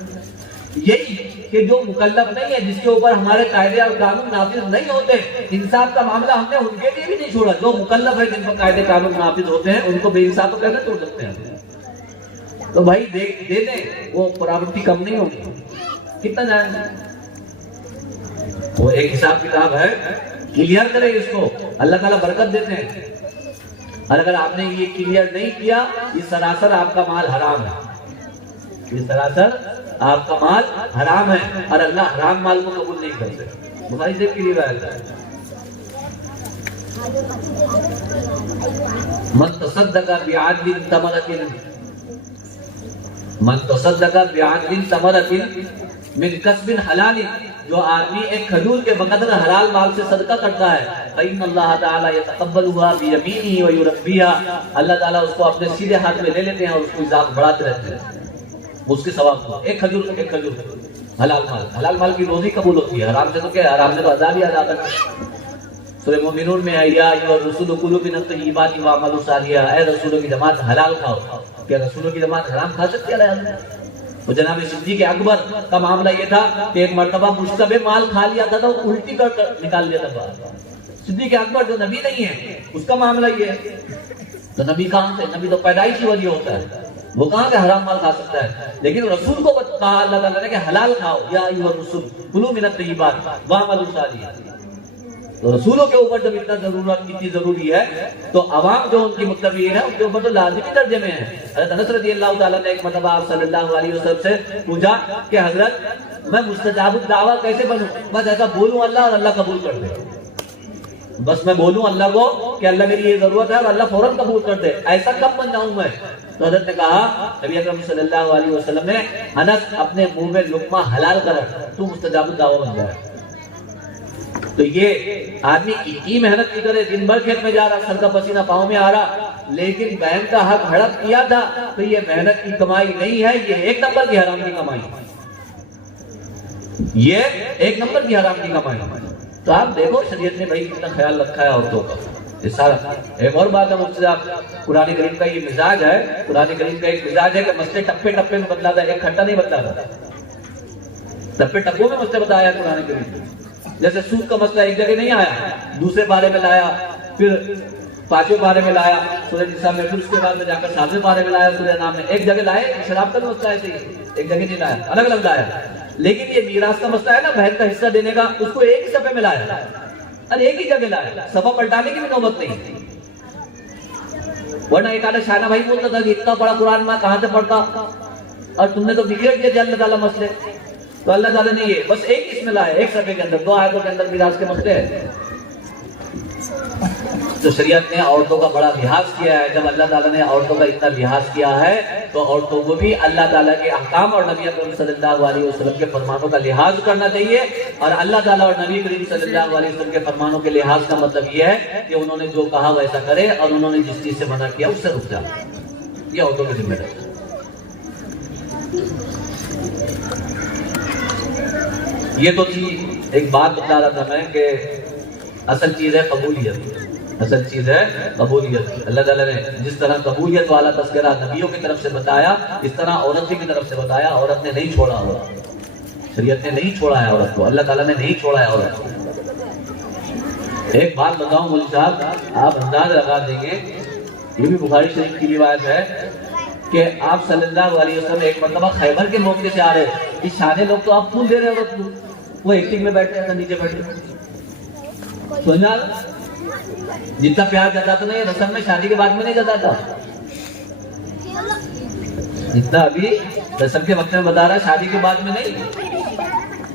یہی کہ جو مکلف نہیں ہے، جس کے اوپر ہمارے قاعدے اور قانون نافذ نہیں ہوتے، انصاف کا معاملہ ہم نے ان کے لیے بھی نہیں چھوڑا، جو مکلف ہے جن پر قاعدے قانون نافذ ہوتے ہیں ان کو بے انصاف کیسے چھوڑ سکتے ہیں؟ تو بھائی دے دیں، وہ پراپرٹی کم نہیں ہوگی، کتنا جائیں گے؟ وہ ایک حساب کتاب ہے، کلیئر کرے اس کو، اللہ تعالیٰ برکت دیتے ہیں، اور اگر آپ نے یہ کلیئر نہیں کیا، یہ سراسر آپ کا مال حرام ہے، یہ سراسر آپ کا مال حرام ہے، اور اللہ حرام مال کو قبول نہیں کرتے۔ بخاری شریف کی روایت ہے، من تصدق بعدل ثمرۃ، من تصدق بعدل ثمرۃ من کسب حلال، جو آدمی ایک کھجور کے بقدر حلال مال سے صدقہ کرتا ہے، فإن اللہ تعالیٰ يتقبلها بيمينه ويربيها، اللہ تعالیٰ اس کو اپنے سیدھے ہاتھ میں لے لیتے ہیں اور اس کو اضافہ بڑھاتے رہتے ہیں اس کے ثواب کو۔ ایک کھجور حلال مال کی روزی قبول ہوتی ہے، حرام سے تو کیا، حرام سے تو عذاب ہی عذاب ہے۔ سورہ مومنون میں ہے، یا ایھا الرسول کلوا من الطیبات واعملوا صالحا، اے رسولوں کی جماعت حلال کھاؤ۔ کیا رسولوں کی جماعت حرام کھا سکتی ہے؟ وہ جناب صدیق اکبر کا معاملہ یہ تھا کہ ایک مرتبہ مشتبہ مال کھا لیا تھا تو الٹی کر نکال لیا تھا۔ صدیق اکبر جو نبی نہیں ہے اس کا معاملہ یہ ہے، تو نبی کہاں سے؟ نبی تو پیدائشی ولی ہوتا ہے، وہ کہاں سے حرام مال کھا سکتا ہے؟ لیکن رسول کو کہا اللہ تعالیٰ نے کہ حلال کھاؤ، یا ایھا الرسول کلوا من الطیبات واعملوا صالحا۔ تو رسولوں کے اوپر جب اتنی ضروری ہے تو عوام جو ان کی متبعین ہے ان کے اوپر تو لازمی درجے میں ہے۔ حضرت انس رضی اللہ تعالیٰ نے ایک مرتبہ آپ صلی اللہ علیہ وسلم سے پوچھا کہ حضرت میں مستجاب الدعویٰ کیسے بنوں؟ بس ایسا بولوں اللہ اور اللہ قبول کر دے، بس میں بولوں اللہ کو کہ اللہ میری یہ ضرورت ہے اور اللہ فوراً قبول کر دے، ایسا کب بن جاؤں میں؟ تو حضرت نے کہا، نبی اکرم صلی اللہ علیہ وسلم نے، انس اپنے منہ میں لقمہ حلال کر تو مستجاب الدعویٰ بن جائے۔ تو یہ آدمی اتنی محنت کی کرے، دن بھر کھیت میں جا رہا، سر کا پسینہ پاؤں میں آ رہا، لیکن بہن کا حق ہڑپ کیا تھا، تو یہ محنت کی کمائی نہیں ہے، یہ 1 نمبر کی حرام کی کمائی، یہ 1 نمبر کی حرام کی کمائی۔ تو آپ دیکھو شریعت نے بھائی کتنا خیال رکھا ہے عورتوں کا، یہ سارا۔ ایک اور بات ہے مفتی صاحب، قرآن کریم کا یہ مزاج ہے، قرآن کریم کا ایک مزاج ہے کہ مسئلے ٹپے ٹپے میں بدلاتا ہے، ایک کھٹا نہیں بدلاتا، ٹپے ٹپوں میں مسئلہ بتایا قرآن کریم. جیسے سود کا مسئلہ ایک جگہ نہیں آیا, دوسرے بارے میں لایا, پھر 5ویں بارے میں لایا سورہ نساء میں, پھر اس کے بعد میں جا کر 7ویں بارے میں لایا سورہ نام میں. ایک جگہ لائے شراب کا مسئلہ ایسے ہی ایک جگہ نہیں لایا, الگ الگ لایا. لیکن یہ میراث کا مسئلہ ہے نا, بہن کا حصہ دینے کا, اس کو ایک ہی صفحے میں لایا اور ایک ہی جگہ لایا, صفحہ پلٹانے کی بھی نوبت نہیں. ورنہ ایک آدھا شانہ بھائی بولتا تھا کہ اتنا بڑا قرآن میں کہاں سے پڑھتا, اور تم نے تو بگڑ دیا اللہ تعالیٰ مسئلے. تو اللہ تعالیٰ نے یہ بس ایک اس میں لایا, ایک صفحے کے اندر 2 آیتوں کے اندر میراث کے مسئلے ہیں. تو شریعت نے عورتوں کا بڑا لحاظ کیا ہے. جب اللہ تعالیٰ نے عورتوں کا اتنا لحاظ کیا ہے تو عورتوں کو بھی اللہ تعالیٰ کے احکام اور نبی کریم صلی اللہ علیہ وسلم کے فرمانوں کا لحاظ کرنا چاہیے. اور اللہ تعالیٰ اور نبی کریم صلی اللہ علیہ وسلم کے فرمانوں کے لحاظ کا مطلب یہ ہے کہ انہوں نے جو کہا ویسا کرے, اور انہوں نے جس چیز سے منع کیا اس سے رک جائے. یہ عورتوں کی ذمہ داری. یہ تو تھی ایک بات بتا رہا تھا میں کہ اصل چیز ہے قبولیت. اصل چیز ہے قبولیت. اللہ تعالیٰ نے جس طرح قبولیت والا تذکرہ نبیوں کی طرف سے بتایا, اس طرح عورت کی طرف سے بتایا. عورت نے نہیں چھوڑا, شریعت نے نہیں چھوڑا ہے عورت کو, اللہ تعالیٰ نے نہیں چھوڑا ہے عورت کو. ایک بات بتاؤں مولوی صاحب, آپ انداز لگا دیں گے, یہ بھی بخاری شریف کی روایت ہے کہ آپ صلی اللہ علیہ وسلم ایک مرتبہ خیبر کے موقع سے آ رہے. اس شانے لوگ تو آپ پھول دے رہے عورت کو, وہ ایکٹنگ میں بیٹھے ہیں, نیچے بیٹھے. سمجھا, جتنا پیار جاتا تھا نا یہ رسم میں شادی کے بعد میں نہیں جاتا تھا, جتنا ابھی رسم کے وقت میں بتا رہا ہے شادی کے بعد میں نہیں.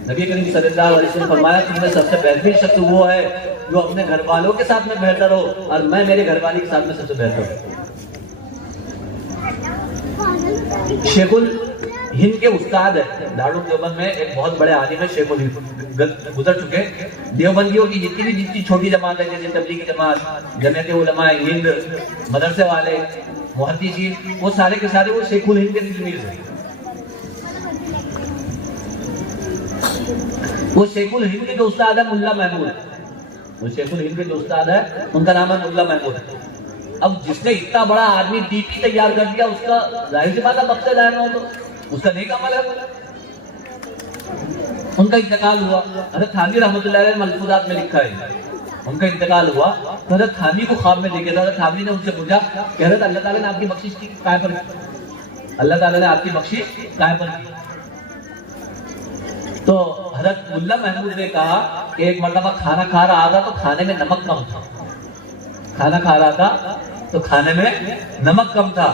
نبی کریم صلی اللہ علیہ وسلم فرمایا تم میں سب سے بہترین شخص وہ ہے جو اپنے گھر والوں کے ساتھ میں بہتر ہو, اور میں میرے گھر والی کے ساتھ میں سب سے بہتر ہوں. شیخ الہند کے استاد ہے دارالعلوم دیوبند میں, ایک بہت بڑے عالم ہے شیخ الہند, گزر چکے. دیوبندیوں کی جتنی چھوٹی جماعت ہے, جیسے تبلیغی جماعت, جمعیت علماء ہند, مدرسے والے, محدثین, وہ سارے کے سارے وہ شیخ الہند کے تلمیذ ہیں. وہ شیخ الہند کے جو استاد ہے ملا محمود, وہ شیخ الہند کے جو استاد ہے ان کا نام ہے ملا محمود. اب جس نے اتنا بڑا آدمی ڈی پی تیار کر دیا, اس کا ظاہر سی بات ہے مقصد آئے نہ ہو تو اس کا نیک عمل ہے. ان کا انتقال ہوا, حضرت تھانوی رحمۃ اللہ علیہ ملفوظات میں لکھا ہے, ان کا انتقال ہوا تو حضرت تھانوی کو خواب میں دیکھا تھا. حضرت تھانوی نے ان سے پوچھا کہ حضرت اللہ تعالیٰ نے آپ کی بخشش کی کہاں پر کی, اللہ تعالیٰ نے آپ کی بخشش کہاں پر کی. تو حضرت ملا محمود نے کہا کہ ایک مرتبہ کھانا کھا رہا تھا تو کھانے میں نمک کم تھا, کھانا کھا رہا تھا تو کھانے میں نمک کم تھا.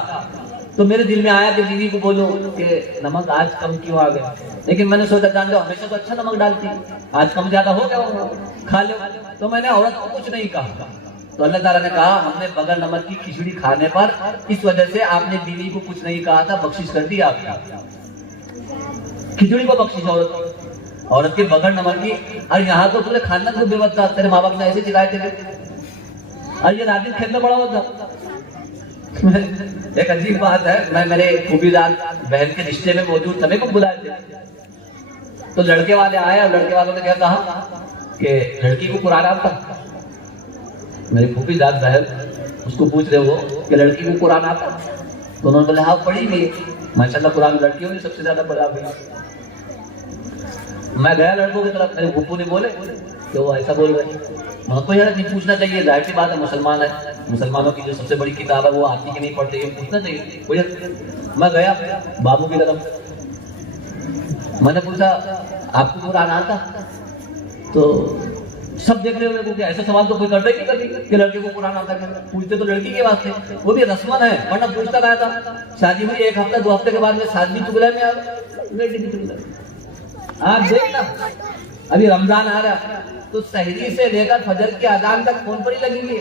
تو میرے دل میں آیا کہ بیوی کو بولو کہ نمک آج کم کیوں آ گیا, لیکن میں نے سوچا جان لو ہمیشہ تو اچھا نمک ڈالتی, آج کم زیادہ ہو گیا کھا لو. تو میں نے عورت کو کچھ نہیں کہا. تو اللہ تعالیٰ نے کہا ہم نے بغیر نمک کی کھچڑی کھانے پر اس وجہ سے آپ نے بیوی کو کچھ نہیں کہا تھا, بخشش کر دی آپ نے. کھچڑی کو بخشش عورت کے بغیر نمک کی. اور یہاں تو پورے خاندان کو بے وقت تھا, تیرے ماں باپ نے ایسے چلائے تھے, اور یہ نادر کھیلنا بڑا ہوتا. ایک عجیب بات ہے, میں میرے پھوپھی داد بہن کے رشتے میں موجود تھے, کو بلائے تھے. تو لڑکے والے آئے اور لڑکے والوں نے کیا کہا کہ لڑکی کو قرآن آتا. میری پھوپھی داد بہن اس کو پوچھ رہے وہ کہ لڑکی کو قرآن آتا. تو انہوں نے بولا ہاں پڑھی گئی, ماشاء اللہ قرآن لڑکیوں نے سب سے زیادہ پڑھا گئی. میں گیا لڑکوں کی طرف, میرے پھوپھو نے بولے کہ وہ ایسا بول رہے. میں کو یار نہیں پوچھنا چاہیے, ظاہر سی بات ہے مسلمان ہے, مسلمانوں کی جو سب سے بڑی کتاب ہے وہ آتی کہ نہیں پڑھتے, یہ پوچھنا چاہیے. میں گیا بابو کی طرف, میں نے پوچھا آپ کو قرآن آتا. تو سب دیکھ رہے ہوئے کہ ایسا سوال تو کوئی کرتا ہی نہیں کرتی کہ لڑکے کو قرآن آتا ہے. پوچھتے تو لڑکی کے واسطے, وہ بھی رسمن ہے, ورنہ پوچھتا رہا تھا. شادی ہوئی 1 ہفتہ 2 ہفتے کے بعد میں شادی چگلے میں آ گئی. آپ دیکھنا ابھی رمضان آ رہا تو سحری سے لے کر فجر کے اذان تک فون پر ہی لگیں گے.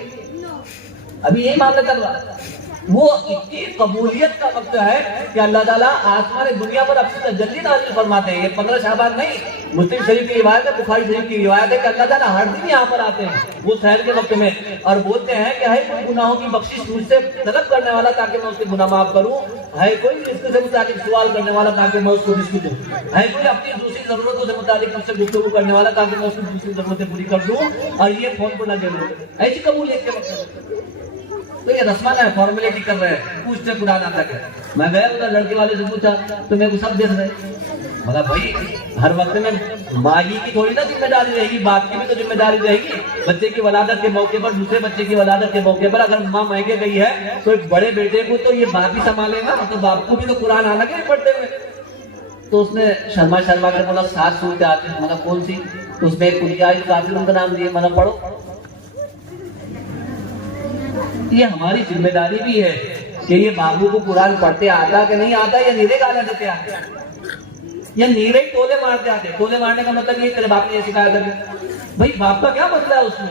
ابھی یہی معاملہ چل رہا. وہ اتنی قبولیت کا وقت ہے کہ اللہ تعالیٰ آسمان دنیا پر اپنی تجلی نازل فرماتے ہیں. یہ 15 شعبان نہیں, مسلم شریف کی روایت ہے, بخاری شریف کی روایت ہے کہ اللہ تعالیٰ ہر دن یہاں پر آتے ہیں وہ سحر کے وقت میں, اور بولتے ہیں کہ ہے کوئی گناہوں کی بخشش مجھ سے طلب کرنے والا تاکہ میں اس کے گناہ معاف کروں, ہے کوئی رزق سے متعلق سوال کرنے والا تاکہ میں اس کو رزق دوں, ہے کوئی اپنی دوسری ضرورتوں سے متعلق مجھ سے گفتگو کرنے والا تاکہ میں اس کی دوسری ضرورتیں پوری کر دوں, اور یہ فون پر لگے ہوئے. ایسی قبولیت کے وقت تو یہ رسمان ہے, فارمیلٹی کر رہے ہیں, پوچھتے قرآن آتا ہے. میں گیا ادھر لڑکے والے سے پوچھا تو میرے کو سب دیکھ رہے, مگر بھائی ہر وقت میں ماں ہی کی تھوڑی نا ذمہ داری رہے گی، باپ کی بھی تو ذمہ داری رہے گی. بچے کی ولادت کے موقع پر، دوسرے بچے کی ولادت کے موقع پر اگر ماں مہنگے گئی ہے تو ایک بڑے بیٹے کو تو یہ باپ ہی سنبھالے گا، تو باپ کو بھی تو قرآن آنا کہ نہیں پڑھتے ہوئے. تو اس نے شرما کے بولا 7 صورتیں آتی ہیں. مطلب کون سی؟ تو اس میں ایک کلیہ الکافرون کا نام دیے، مطلب پڑھو. یہ ہماری ذمہ داری بھی ہے کہ یہ بابو کو قرآن پڑھتے آتا کہ نہیں آتا، یا نیرے گالا دیتے آتے یا نیرے ٹولے مارتے آتے. ٹولے مارنے کا مطلب یہ تیرے باپ نے یہ سکھایا تھا. بھائی باپ کا کیا مسئلہ ہے اس میں؟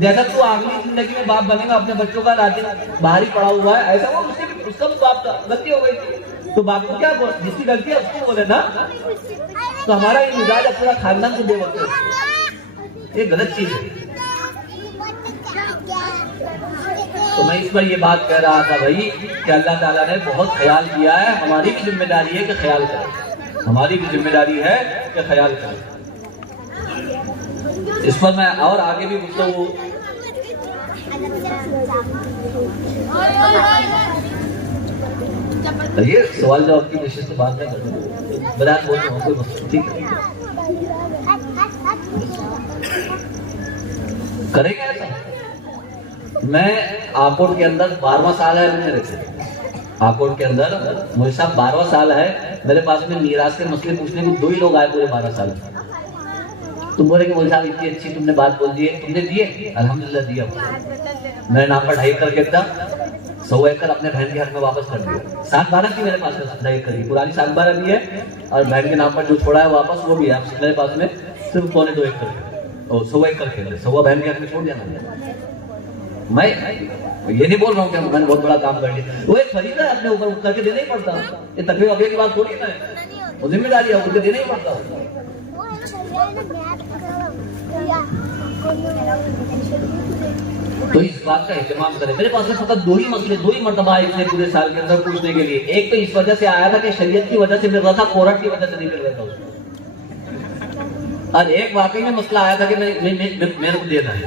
جیسا تو اگلی زندگی میں باپ بنے گا، اپنے بچوں کا راجن باہر ہی پڑا ہوا ہے، ایسا وہ اس کا بھی باپ کا غلطی ہو گئی تھی. تو باپ کو کیا جس کی غلطی ہے اس کو بولے نا. تو ہمارا یہ مزاج اب پورا خاندان کو دے وقت ہے، یہ غلط چیز ہے. تو میں اس پر یہ بات کہہ رہا تھا بھائی کہ اللہ تعالیٰ نے بہت خیال کیا ہے. ہماری بھی ذمہ داری ہے کہ خیال کریں، ہماری بھی ذمہ داری ہے کہ خیال کریں. اس پر میں اور آگے بھی گفتگو یہ سوال جواب کی نشست سے بات نہیں کرتا، برات بول رہا ہوں کوئی مسئلہ ٹھیک ہے کریں گے ایسا. میں آکوٹ کے اندر 12واں سال ہے میں رکھے. آکوٹ کے اندر مجھے صاحب 12واں سال ہے. میرے پاس میں میراث کے مسئلے پوچھنے کو 2 ہی لوگ آئے پورے 12 سال میں. تم بولے کہ مجھے صاحب اتنی اچھی تم نے بات بول دی ہے، تم نے دیے؟ الحمدللہ دیا. میرے نام پر 2.5 ایکڑ کہتا 100 ایکڑ اپنے بہن کے حق میں واپس کر دیا. 7/12 کی میرے پاس 2.5 ایکڑ کی پرانی 7/12 بھی ہے، اور بہن کے نام پر جو چھوڑا ہے واپس وہ بھی ہے. میرے پاس میں صرف 2.25 ایکڑ اور 100 ایکڑ کے 100 بہن کے حق میں چھوڑ دیا. میں یہ نہیں بول رہا ہوں کہ میں نے بہت بڑا کام کر لیا. وہ ایک فریضہ ہے اپنے اوپر کر کے دینا ہی پڑتا. یہ تکلیف ابھی کی بات تھوڑی ہے، وہ ذمہ داری ہے، اسے دینا ہی پڑتا. تو اس بات کا اہتمام کریں. میرے پاس فقط 2 ہی مسئلے 2 ہی مرتبہ آئے اتنے پورے سال کے اندر پوچھنے کے لیے. ایک تو اس وجہ سے آیا تھا کہ شریعت کی وجہ سے مل رہا تھا، کورٹ کی وجہ سے نہیں مل رہا تھا اس کو. اور ایک واقعی میں مسئلہ آیا تھا کہ میرے کو دینا ہے،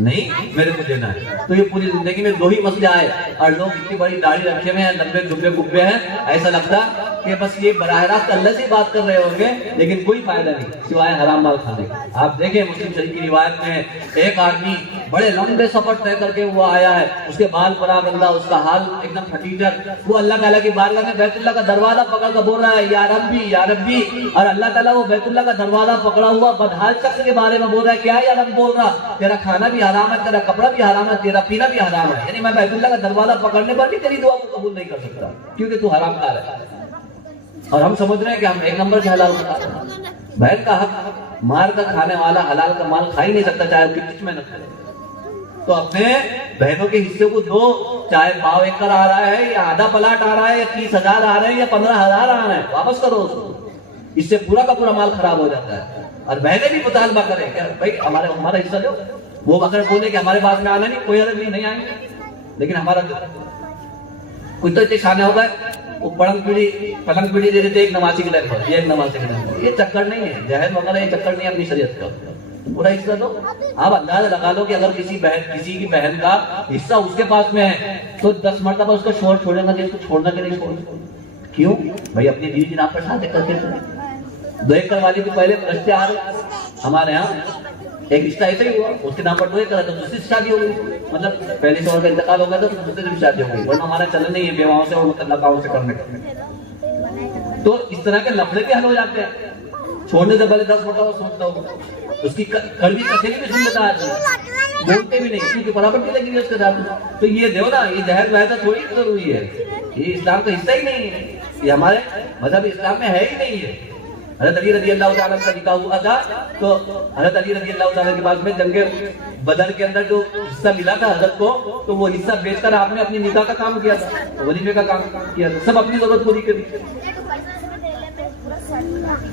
نہیں میرے کو دینا ہے. تو یہ پوری زندگی میں 2 ہی مسئلے آئے. اور لوگ اتنی بڑی داڑھی رکھے ہوئے ہیں، لمبے دبلے گبے ہیں، ایسا لگتا کہ بس یہ براہ راست اللہ سے بات کر رہے ہوں گے، لیکن کوئی فائدہ نہیں سوائے حرام مال کھانے کا. آپ دیکھیں مسلم شریف کی روایت میں ایک آدمی بڑے لمبے سفر طے کر کے وہ آیا ہے، اس کے بال پرا گندا، اس کا حال ایک دم پھٹیچر. وہ اللہ تعالیٰ کی بارگاہ میں بیت اللہ کا دروازہ پکڑ کر بول رہا ہے یا ربی یا ربی. اور اللہ تعالیٰ وہ بیت اللہ کا دروازہ پکڑا ہوا بدحال شخص کے بارے میں بول رہا ہے کیا یا رب بول رہا، تیرا کھانا بھی حرام ہے، تیرا کپڑا بھی حرام ہے، تیرا پینا بھی حرام ہے. یعنی میں بیت اللہ کا دروازہ پکڑنے پر بھی تیری دعا کو قبول نہیں کر سکتا کیونکہ تو حرام کھا رہا ہے. اور ہم سمجھ رہے ہیں کہ ہم 1 نمبر کے حلال کھا رہے ہیں. بہن کا حق مار کر کھانے والا حلال کا مال کھا ہی نہیں سکتا چاہے کچھ محنت کرے. تو اپنے بہنوں کے حصے کو دو، چاہے 1.5 ایکڑ آ رہا ہے یا آدھا پلاٹ آ رہا ہے یا 30,000 آ رہے ہیں یا 15,000 آ رہے ہیں، واپس کرو اس کو. اس سے پورا کا پورا مال خراب ہو جاتا ہے. اور بہنیں بھی مطالبہ کریں کہ بھائی ہمارا حصہ دو. وہ اگر بولے کہ ہمارے پاس میں آنا نہیں، کوئی حرج نہیں آئیں گے، لیکن ہمارا کچھ تو اتنے شانے ہو گئے وہ پلنگ پیڑھی دے دیتے ایک نمازی کے ٹائم پر، یہ ایک نمازی کے ٹائم پر. یہ چکر نہیں ہے جہیز وغیرہ، یہ چکر نہیں ہے اپنی شریعت کا. پورا حصہ دو. آپ اندازہ لگا لو کہ اگر کسی کی بہن کا حصہ اس کے پاس میں ہے تو 10 مرتبہ اس کو چھوڑنے گا کہ اس کو چھوڑنا کہ نہیں چھوڑنا. کیوں بھائی؟ اپنی بیوی کے نام پر شادی کر کے 2 ایکڑ والی تو پہلے رشتے آ رہے ہمارے یہاں. ایک رشتہ ایسا ہی ہوا، اس کے نام پر 2 ایکڑ تو دوسری سے شادی ہو گئی. مطلب پہلے شوہر کا انتقال ہو گیا تو دوسرے سے بھی شادی ہو گئی. ورنہ ہمارا چلن نہیں ہے بیواؤں سے اور مطلقاؤں سے کرنے کا. تو اس طرح کے لفڑے بھی حل ہو جاتے ہیں. چھوڑنے سے پہلے 10 مرتبہ سوچتا ہوگا، اس کی کڑوی کچھلی بھی سن لیتا ہے، بولتے بھی نہیں کیونکہ پراپرٹی لگی ہوئی اس کے ساتھ. تو یہ دیو نا، یہ زہر ویسا تھوڑی ضروری ہے، یہ اسلام کا حصہ ہی نہیں ہے، یہ ہمارے مذہب اسلام میں ہے ہی نہیں ہے. حضرت علی رضی اللہ تعالیٰ کا نکاح ہوا تھا تو حضرت علی رضی اللہ تعالیٰ کے پاس میں جنگ بدر کے اندر جو حصہ ملا تھا حضرت کو، تو وہ حصہ بیچ کر آپ نے اپنی نکاح کا کام کیا تھا، ولیمے کا کام کیا تھا، سب اپنی ضرورت پوری کری.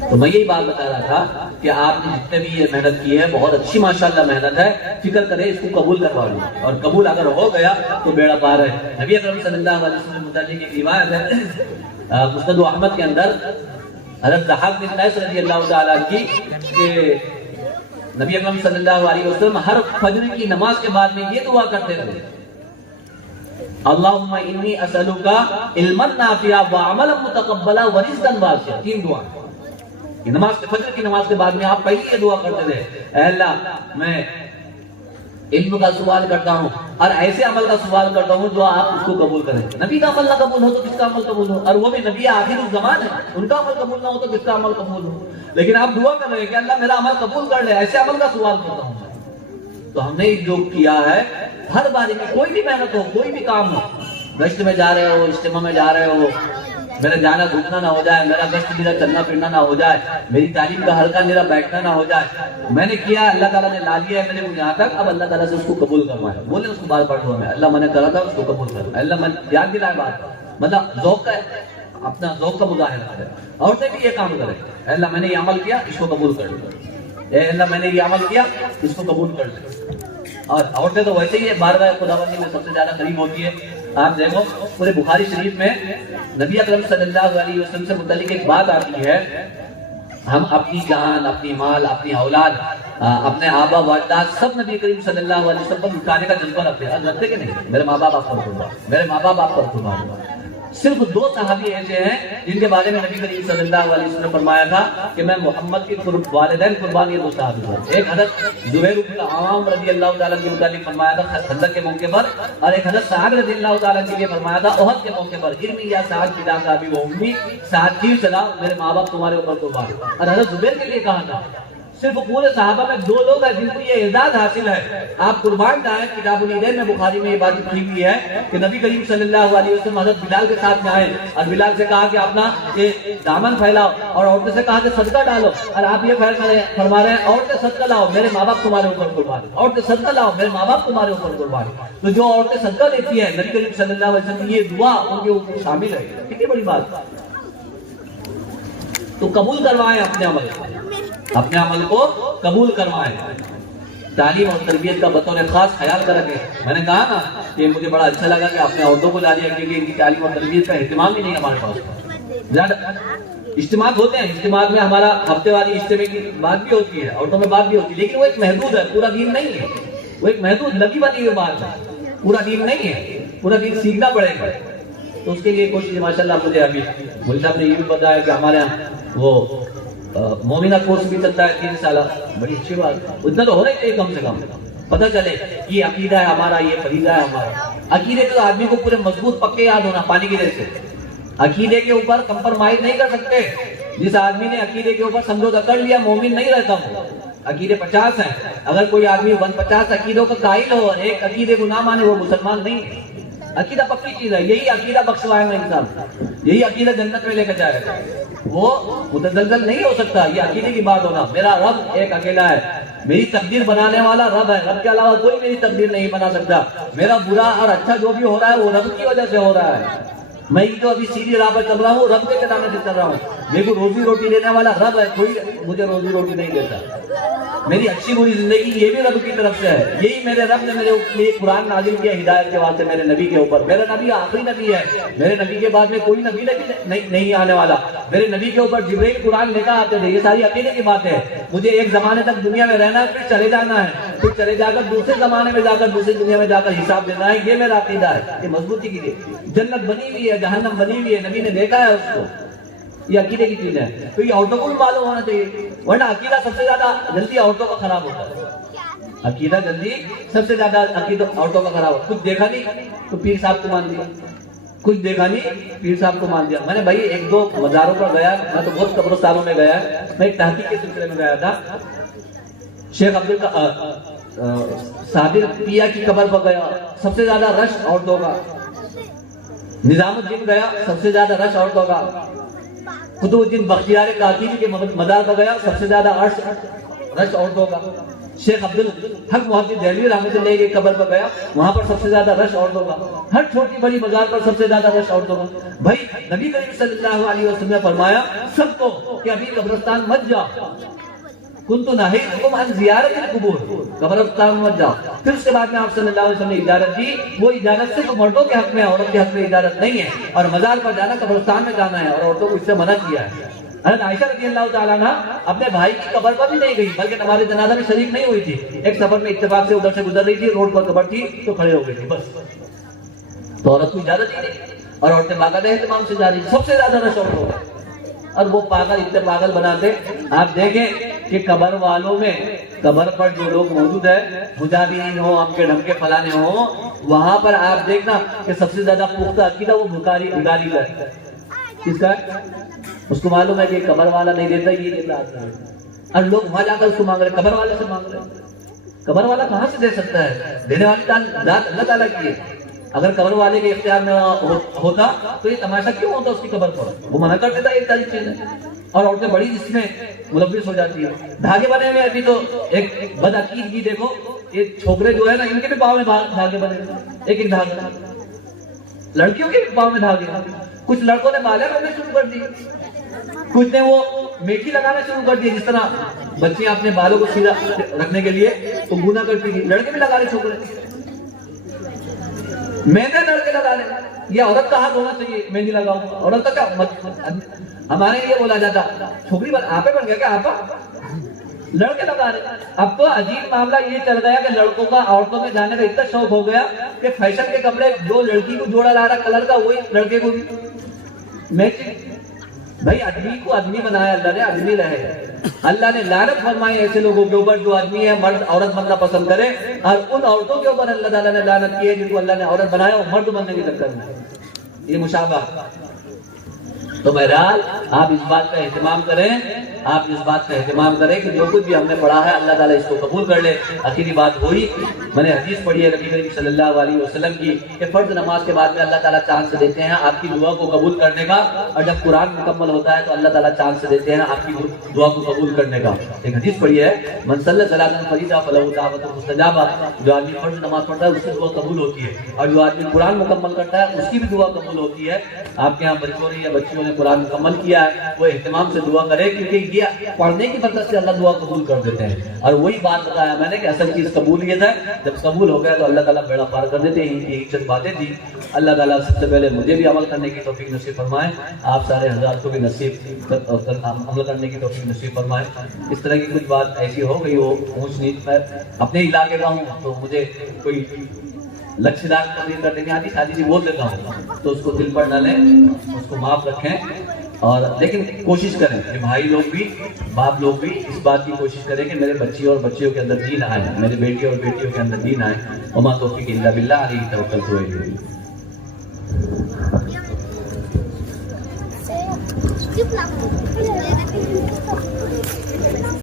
تو میں یہی بات بتا رہا تھا کہ آپ نے جتنے بھی یہ محنت کی ہے بہت اچھی ماشاءاللہ محنت ہے. فکر کریں اس کو قبول کروا لیں، اور قبول اگر ہو گیا تو بیڑا پار ہے. نبی اکرم صلی اللہ علیہ وسلم متعلق ایک روایت ہے مسند احمد کے اندر حضرت ضحاک بن قیس رضی اللہ تعالیٰ کی کہ نبی اکرم صلی اللہ علیہ وسلم ہر فجر کی نماز کے بعد میں یہ دعا کرتے تھے اللہم انی اسألک علما نافعا وعملا متقبلا ورزقا واسعا. 3 دعا. یہ نماز کے فجر کی نماز کے بعد میں آپ پہلی یہ دعا کرتے تھے, اے اللہ میں علم کا سوال کرتا ہوں اور ایسے عمل کا سوال کرتا ہوں جو آپ اس کو قبول کریں. نبی کا عمل نہ قبول ہو تو کس کا عمل قبول ہو؟ اور وہ بھی نبی آخر الزمان ہے, ان کا عمل قبول نہ ہو تو کس کا عمل قبول ہو؟ لیکن آپ دعا کر رہے ہیں کہ اللہ میرا عمل قبول کر لے, ایسے عمل کا سوال کرتا ہوں. تو ہم نے جو کیا ہے, ہر باری میں کوئی بھی محنت ہو, کوئی بھی کام ہو, گشت میں جا رہے ہو, اجتماع میں جا رہے ہو, میرا جانا گھومنا نہ ہو جائے, میرا گشت میرا چلنا پھرنا نہ ہو جائے, میری تعلیم کا حلقہ میرا بیٹھنا نہ ہو جائے, میں نے کیا, اللہ تعالیٰ نے لا لیا ہے میرے کو یہاں تک, اب اللہ تعالیٰ سے اس کو قبول کروایا. بولے اس کو بار بار دعا میں, اللہ میں نے کرا تھا اس کو قبول کر. اللہ میں یاد دلائے بات, مطلب ذوق کا, اپنا ذوق کا مظاہرہ کرے. عورتیں بھی یہ کام کریں, اللہ میں نے یہ عمل کیا اس کو قبول کر لے, اے اللہ میں نے یہ عمل کیا اس کو قبول کر لے. اور عورتیں تو ویسے ہی بارگاہ خداوندی میں سب سے زیادہ قریب ہوتی ہے. آپ دیکھو پورے بخاری شریف میں نبی اکرم صلی اللہ علیہ وسلم سے متعلق ایک بات آتی ہے, ہم اپنی جان, اپنی مال, اپنی اولاد, اپنے آبا و اجداد سب نبی کریم صلی اللہ علیہ وسلم پر لٹانے کا جذبہ رکھتے ہیں. رکھتے کہ نہیں؟ میرے ماں باپ آپ پر قربان, میرے ماں باپ آپ پر قربان. صرف 2 صحابی ایسے ہیں جن کے بارے میں نبی کریم صلی اللہ علیہ وسلم نے فرمایا تھا کہ میں محمد کے والدین قربان. یہ 2 صحابی ہیں. ایک حضرت زبیر بن العوام رضی اللہ تعالیٰ کے متعلق فرمایا تھا خندق کے موقع پر, اور ایک حضرت سعد رضی اللہ تعالیٰ کے لیے فرمایا تھا احد کے موقع پر, ارمی یا سعد فدا ابی و امی, سعد کی چلا میرے ماں باپ تمہارے اوپر قربان. اور حضرت زبیر کے لیے کہا تھا. صرف پورے صحابہ میں 2 لوگ ہیں جن کو یہ اعزاز حاصل ہے. آپ قربان جائیں, کتاب العیدین میں بخاری میں یہ بات لکھی ہوئی ہے کہ نبی کریم صلی اللہ علیہ وسلم حضرت بلال کے ساتھ میں آئے اور بلال سے کہا کہ اپنا یہ دامن پھیلاؤ, اور عورتوں سے کہا کہ صدقہ ڈالو, اور آپ یہ فرما رہے ہیں عورتیں صدقہ لاؤ میرے ماں باپ تمہارے اوپر قربان, عورتیں صدقہ لاؤ میرے ماں باپ تمہارے اوپر قربان. تو جو عورتیں صدقہ دیتی ہیں نبی کریم صلی اللہ علیہ وسلم یہ دعا ان کے اوپر شامل ہے. کتنی بڑی بات. تو قبول کروائیں اپنے عمل, اپنے عمل کو قبول کروائیں. تعلیم اور تربیت کا بطور خاص خیال کریں. میں نے کہا نا کہ مجھے بڑا اچھا لگا کہ آپ نے عورتوں کو لا دیا, کیونکہ ان کی تعلیم اور تربیت کا اہتمام ہی نہیں ہمارے پاس. زیادہ اجتماع ہوتے ہیں, اجتماع میں ہمارا ہفتے والی اجتماع کی بات بھی ہوتی ہے, عورتوں میں بات بھی ہوتی ہے, لیکن وہ ایک محدود ہے, پورا دین نہیں ہے. وہ ایک محدود لگی بنی ہوئی بات ہے, پورا دین نہیں ہے. پورا دین سیکھنا پڑے گا. تو اس کے لیے کوشش ماشاءاللہ مجھے ابھی مول صاحب نے یہ بھی بتایا کہ ہمارے یہاں وہ مومنہ کورس بھی چلتا ہے 3 سالہ. بڑی اچھی بات, اتنا تو ہونا ہی چاہیے کم سے کم, پتہ چلے یہ عقیدہ ہے ہمارا, یہ فریضہ ہے ہمارا. عقیدے تو آدمی کو پورے مضبوط پکے یاد ہونا پانی کی جیسے. عقیدے کے اوپر کمپرمائز نہیں کر سکتے. جس آدمی نے عقیدے کے اوپر سمجھوتا کر لیا مومن نہیں رہتا ہوں. عقیدے 50 ہیں, اگر کوئی آدمی 50 عقیدوں کا قائل ہو اور ایک عقیدے کو نہ مانے وہ مسلمان نہیں ہے. عقیدہ پکی چیز ہے, یہی عقیدہ بخشوائے گا انسان, یہی عقیدہ جنت میں لے کے جائے گا. وہ متزلزل نہیں ہو سکتا. یہ عقیدے کی بات ہونا, میرا رب ایک اکیلا ہے, میری تقدیر بنانے والا رب ہے, رب کے علاوہ کوئی میری تقدیر نہیں بنا سکتا. میرا برا اور اچھا جو بھی ہو رہا ہے وہ رب کی وجہ سے ہو رہا ہے. میں جو ابھی سیدھی راہ پر چل رہا ہوں رب کے کلامے سے چل رہا ہوں. میرے کو روزی روٹی دینے والا رب ہے, کوئی مجھے روزی روٹی نہیں دیتا. میری اچھی بری زندگی یہ بھی رب کی طرف سے ہے. یہی میرے رب نے میرے لیے قرآن نازل کیا ہدایت کے واسطے میرے نبی کے اوپر. میرا نبی آخری نبی ہے, میرے نبی کے بعد میں کوئی نبی نہیں آنے والا. میرے نبی کے اوپر جبرائیل قرآن لے کر آتے تھے. یہ ساری عقیدے کی بات ہے. مجھے ایک زمانے تک دنیا میں رہنا ہے, پھر چلے جانا ہے, پھر چلے جا کر دوسرے زمانے میں جا کر دوسری دنیا میں جا کر حساب دینا ہے. یہ میرا عقیدہ ہے. یہ مضبوطی کی جنت بنی ہوئی ہے, جہنم بنی ہوئی ہے, نبی نے دیکھا ہے اس کو. یہ عقیدے کی چیز ہے. تو یہ عورتوں کو بھی معلوم ہونا چاہیے, ورنہ عقیدہ سب سے زیادہ جلدی عورتوں کا خراب ہوتا ہے. عقیدہ جلدی سب سے زیادہ عقیدہ عورتوں کا خراب ہوتا ہے. کچھ دیکھا نہیں تو پیر صاحب کو مان دیا, کچھ دیکھا نہیں پیر صاحب کو مان دیا. میں نے بھائی 1-2 مزاروں پر گیا, میں تو بہت قبرستانوں میں گیا. میں ایک تحقیق کے سلسلے میں گیا تھا. شیخ صابر پیا کی قبر پر گیا, سب سے زیادہ رش عورتوں کا. نظام الدین گیا, سب سے زیادہ رش عورتوں کا. قطب الدین بختیار کاتیبی کے مزار پر گیا, سب سے زیادہ رش عورتوں کا. شیخ عبدالحق محدث دہلوی رحمۃ اللہ کی قبر پر گیا, وہاں پر سب سے زیادہ رش عورتوں کا. ہر چھوٹی بڑی مزار پر سب سے زیادہ رش عورتوں کا. بھائی نبی کریم صلی اللہ علیہ وسلم نے فرمایا سب کو کہ ابھی قبرستان مت جاؤ, کنت نہیتکم عن زیارت القبور, قبرستان مت جاؤ. پھر اس کے بعد میں آپ صلی اللہ علیہ وسلم نے اجازت دی. وہ اجازت صرف مردوں کے حق میں, عورت کے حق میں اجازت نہیں ہے. اور مزار پر جانا قبرستان میں جانا ہے, اور عورتوں کو اس سے منع کیا ہے. حضرت عائشہ رضی اللہ تعالیٰ عنہ اپنے بھائی کی قبر پر بھی نہیں گئی, بلکہ نماز جنازہ میں شریک نہیں ہوئی تھی. ایک سفر میں اتفاق سے ادھر سے گزر رہی تھی, روڈ پر قبر تھی تو کھڑے ہو گئی تھی بس. تو عورت کو اجازت ہی نہیں، اور عورتیں باقاعدہ اہتمام سے جا رہی، سب سے زیادہ رش عورتوں کا، اور وہ پاگل اتنے پاگل بناتے. آپ دیکھیں کہ قبر والوں میں، قبر پر جو لوگ موجود ہیں، مجاہدین ہوں، ہم کے ڈھمکے فلانے ہوں، وہاں پر آپ دیکھنا کہ سب سے زیادہ پختہ عقیدہ وہ بھکاری کا ہے. کس کا؟ اس کو معلوم ہے کہ قبر والا نہیں دیتا، یہ دیتا ہے، اور لوگ وہاں جا کر اس کو مانگ رہے، قبر والے سے مانگ رہے. قبر والا کہاں سے دے سکتا ہے؟ دینے والی ذات اللہ تعالیٰ کی ہے. اگر قبر والے کے اختیار میں ہوتا تو یہ تماشا کیوں ہوتا اس کی قبر پر؟ وہ منع کر دیتا یہ ساری چیزیں. اور عورتیں بڑی اس میں ملوث ہو جاتی ہیں. دھاگے بنے ہوئے ابھی تو ایک بدعقیدگی دیکھو، یہ چھوکرے جو ہے نا، ان کے بھی پاؤں میں دھاگے بنے، ایک ایک دھاگا. لڑکیوں کے بھی پاؤں میں دھاگے. کچھ لڑکوں نے بالیں بننے شروع کر دی، کچھ نے وہ میٹھی لگانا شروع کر دی. جس طرح بچیاں اپنے بالوں کو سیدھا رکھنے کے لیے وہ گونا کرتی تھی، لڑکے بھی لگا رہے چھوکرے. مہندی لڑکے لگا لیں. یہ عورت کا ہاتھ ہونا چاہیے مہندی لگاؤ. عورت کا کیا؟ ہمارے یہ بولا جاتا چھوکری آپے بن گیا کیا؟ آپا لڑکے لگا رہے. اب تو عجیب معاملہ یہ چل گیا کہ لڑکوں کا عورتوں میں جانے کا اتنا شوق ہو گیا کہ فیشن کے کپڑے جو لڑکی کو جوڑا لا رہا کلر کا وہی لڑکے کو بھی. بھائی آدمی کو آدمی بنایا اللہ نے، آدمی رہے. اللہ نے لعنت فرمائی ایسے لوگوں کے اوپر جو آدمی ہے مرد عورت بننا پسند کرے، اور ان عورتوں کے اوپر اللہ تعالیٰ نے لعنت کی ہے جن کو اللہ نے عورت بنایا اور مرد بننے کے چکر میں. یہ مشابہ. تو بہرحال آپ اس بات کا اہتمام کریں، آپ اس بات کا اہتمام کریں کہ جو کچھ بھی ہم نے پڑھا ہے اللہ تعالیٰ اس کو قبول کر لے. آخری بات ہوئی، میں نے حدیث پڑھی ہے نبی کریم صلی اللہ علیہ وسلم کی کہ فرض نماز کے بعد میں اللہ تعالیٰ چانس سے دیتے ہیں آپ کی دعا کو قبول کرنے کا، اور جب قرآن مکمل ہوتا ہے تو اللہ تعالیٰ چانس سے دیتے ہیں آپ کی دعا کو قبول کرنے کا. ایک حدیث پڑھی ہے، من صلی صلاۃ فریضہ فلہ دعوۃ مستجابہ. جو آدمی فرض نماز پڑھتا ہے اس کی دعا قبول ہوتی ہے، اور جو آدمی قرآن مکمل کرتا ہے اس کی بھی دعا قبول ہوتی ہے. آپ کے یہاں بچوں نے یا بچیوں نے قرآن مکمل کیا ہے وہ اہتمام سے دعا کرے، کیونکہ یہ پڑھنے کی برکت سے اللہ دعا قبول کر دیتے ہیں. اور وہی بات بتایا میں نے کہ اصل چیز قبولیت ہے. جب قبول ہو گیا تو اللہ تعالیٰ بیڑا پار کر دیتے ہیں. یہی چند باتیں تھی. اللہ تعالیٰ سب سے پہلے مجھے بھی عمل کرنے کی توفیق نصیب فرمائے، آپ سارے حضرات کو بھی نصیب عمل کرنے کی توفیق نصیب فرمائے. اس طرح کی کچھ بات ایسی ہو گئی وہ اونچ نیچ میں اپنے علاقے کا ہوں تو مجھے کوئی لچھدار تقریر کرنے کی آتی شادی بول دیتا ہوں تو اس کو دل پر نہ لیں، اس کو معاف رکھیں. اور لیکن کوشش کریں کہ بھائی لوگ بھی باپ لوگ بھی اس بات کی کوشش کریں کہ میرے بچی اور بچیوں کے اندر دین آئے، میرے بیٹی اور بیٹیوں کے اندر دین آئے. وما توفیق الا باللہ علیہ توکلت.